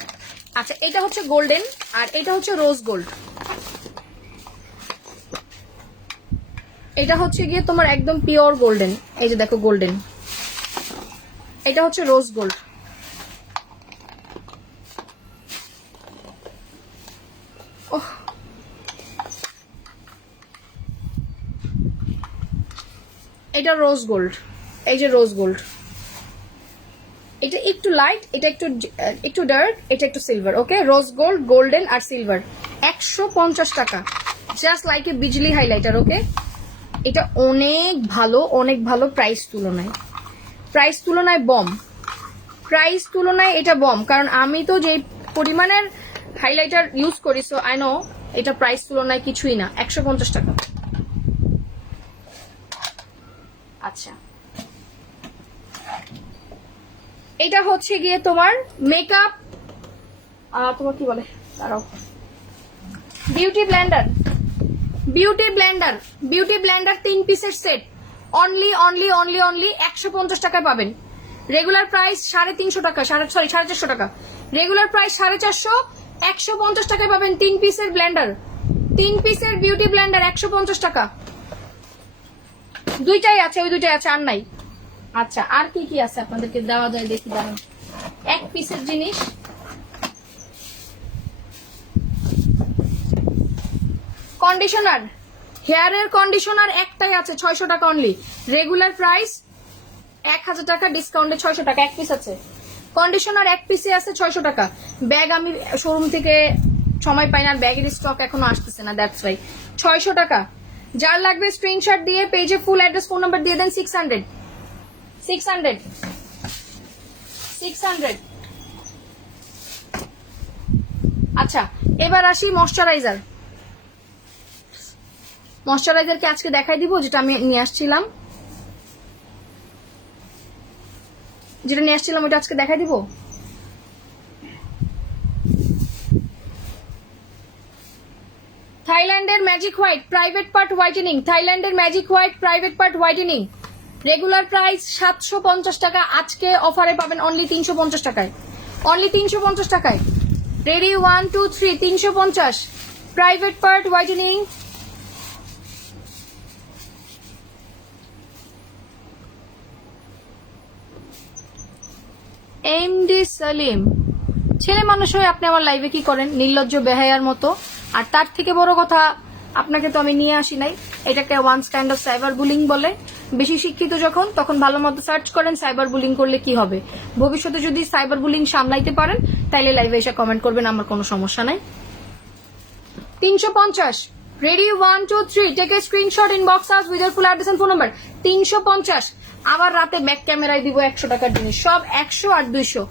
আচ্ছা এটা হচ্ছে গোল্ডেন আর এটা হচ্ছে রোজ গোল্ড। এটা হচ্ছে গিয়ে তোমার একদম পিওর গোল্ডেন, এই যে দেখো গোল্ডেন। এটা হচ্ছে রোজ গোল্ড। ওহ এটা রোজ গোল্ড, এই যে রোজ গোল্ড। এটা একটু লাইট, এটা একটু ডার্ক, এটা একটু silver. Okay rose gold, golden আর সিলভার 150 টাকা, জাস্ট লাইক এ বিজলি হাইলাইটার। ওকে এটা অনেক ভালো, অনেক ভালো প্রাইস তুলনায়, প্রাইস তুলনায় বম, প্রাইস তুলনায় এটা বম। কারণ আমি তো যে পরিমাণের হাইলাইটার ইউজ করি, সো আই নো এটা প্রাইস তুলনায় কিছুই না। 150 টাকা, আচ্ছা, এটা হচ্ছে গিয়ে তোমার মেকআপ, তোমার কি বলে দাঁড়াও, বিউটি ব্লেন্ডার। বিউটি ব্লেন্ডার 3 পিসের সেট, অনলি 150 টাকায় পাবেন। রেগুলার প্রাইস 350 টাকা, 450 টাকা। রেগুলার প্রাইস 450, 150 টাকায় পাবেন 3 পিসের ব্লেন্ডার, 3 পিসের বিউটি ব্লেন্ডার 150 টাকা। দুইটাই আছে, ওই দুইটাই আছে, আর নাই। আচ্ছা, আর কি কি আছে আপনাদেরকে দেওয়া যায় দেখি, দাঁড়ান। 1 পিসের জিনিস, কন্ডিশনার, হেয়ারের কন্ডিশনার একটাই আছে 600 টাকা অনলি। রেগুলার প্রাইস 1000 টাকা, ডিসকাউন্টে 600 টাকা 1 পিস আছে। কন্ডিশনার 1 পিসে আছে 600 টাকা। ব্যাগ আমি শোরুম থেকে সময় পাই না, ব্যাগের স্টক এখনো আসতেছে না, দ্যাটস ওয়াই 600 টাকা। যার লাগবে স্ক্রিনশট দিয়ে পেজে ফুল অ্যাড্রেস ফোন নাম্বার দিয়ে দেন। 600। আচ্ছা, এবার আসি ময়শ্চারাইজার। ময়শ্চারাইজারকে আজকে দেখাই দিব, যেটা আমি নিয়ে আসছিলাম, ওটা আজকে দেখাই দিব। থাইল্যান্ডের magic white private part whitening, থাইল্যান্ডের magic white private part whitening. Regular price 750 টাকা, আজকে অফারে পাবেন অনলি 350 টাকায়, অনলি 350 টাকায়। Ready 1 2 3, 350 private part whitening. MD Salim, ছেলে মানুষ হয়ে আপনি আমার লাইভে কি করেন, নির্লজ্জ বেহায়ার মতো। আর তার থেকে বড় কথা, আপনাকে তো আমি নিয়ে আসি নাই, এটাকে once kind of cyber bullying বলে। বেশি শিক্ষিত যখন, তখন ভালো মতো সার্চ করেন সাইবার বুলিং করলে কি হবে। ভবিষ্যতে যদি সাইবার বুলিং সামলাইতে পারেন, তাইলে লাইভে এসে কমেন্ট করবেন, আমার কোনো সমস্যা নাই। 350, ready 1 2 3, take a screenshot, inbox us with your full address and phone number. 350। আবার রাতে ব্যাক ক্যামেরায় দিব 100 টাকার জিনিস, সব 100 আর 200,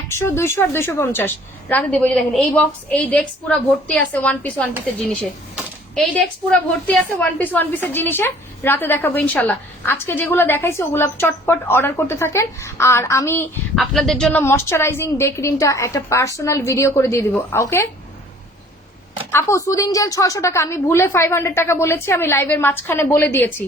100 200 আর 250 রাতে দেবো। যে দেখেন এই বক্স, এই ডেস্ক পুরো ভর্তি আছে ওয়ান পিসের জিনিসে, এই ডেস্ক পুরো ভর্তি আছে ওয়ান পিসের জিনিসে। রাতে দেখাবো ইনশাল্লাহ। আজকে যেগুলো দেখাইছি ওগুলো চটপট অর্ডার করতে থাকেন, আর আমি আপনাদের জন্য ময়শ্চারাইজিং ডে ক্রিমটা একটা পার্সোনাল ভিডিও করে দিয়ে দিব। ওকে আপু, সুদিন জেল 600 টাকা, আমি ভুলে 500 টাকা বলেছি, আমি লাইভের মাঝখানে বলে দিয়েছি,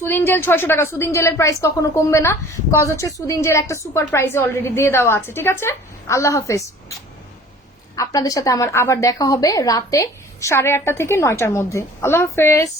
সুদিন জেল 600 টাকা। সুদিন জেলের প্রাইস কখনো কমবে না, কজ হচ্ছে সুদিন জেল একটা সুপার প্রাইসে অলরেডি দিয়ে দেওয়া আছে। ঠিক আছে, আল্লাহ হাফেজ। আপনাদের সাথে আমার আবার দেখা হবে রাতে 8:30 থেকে 9টার মধ্যে। আল্লাহ হাফেজ।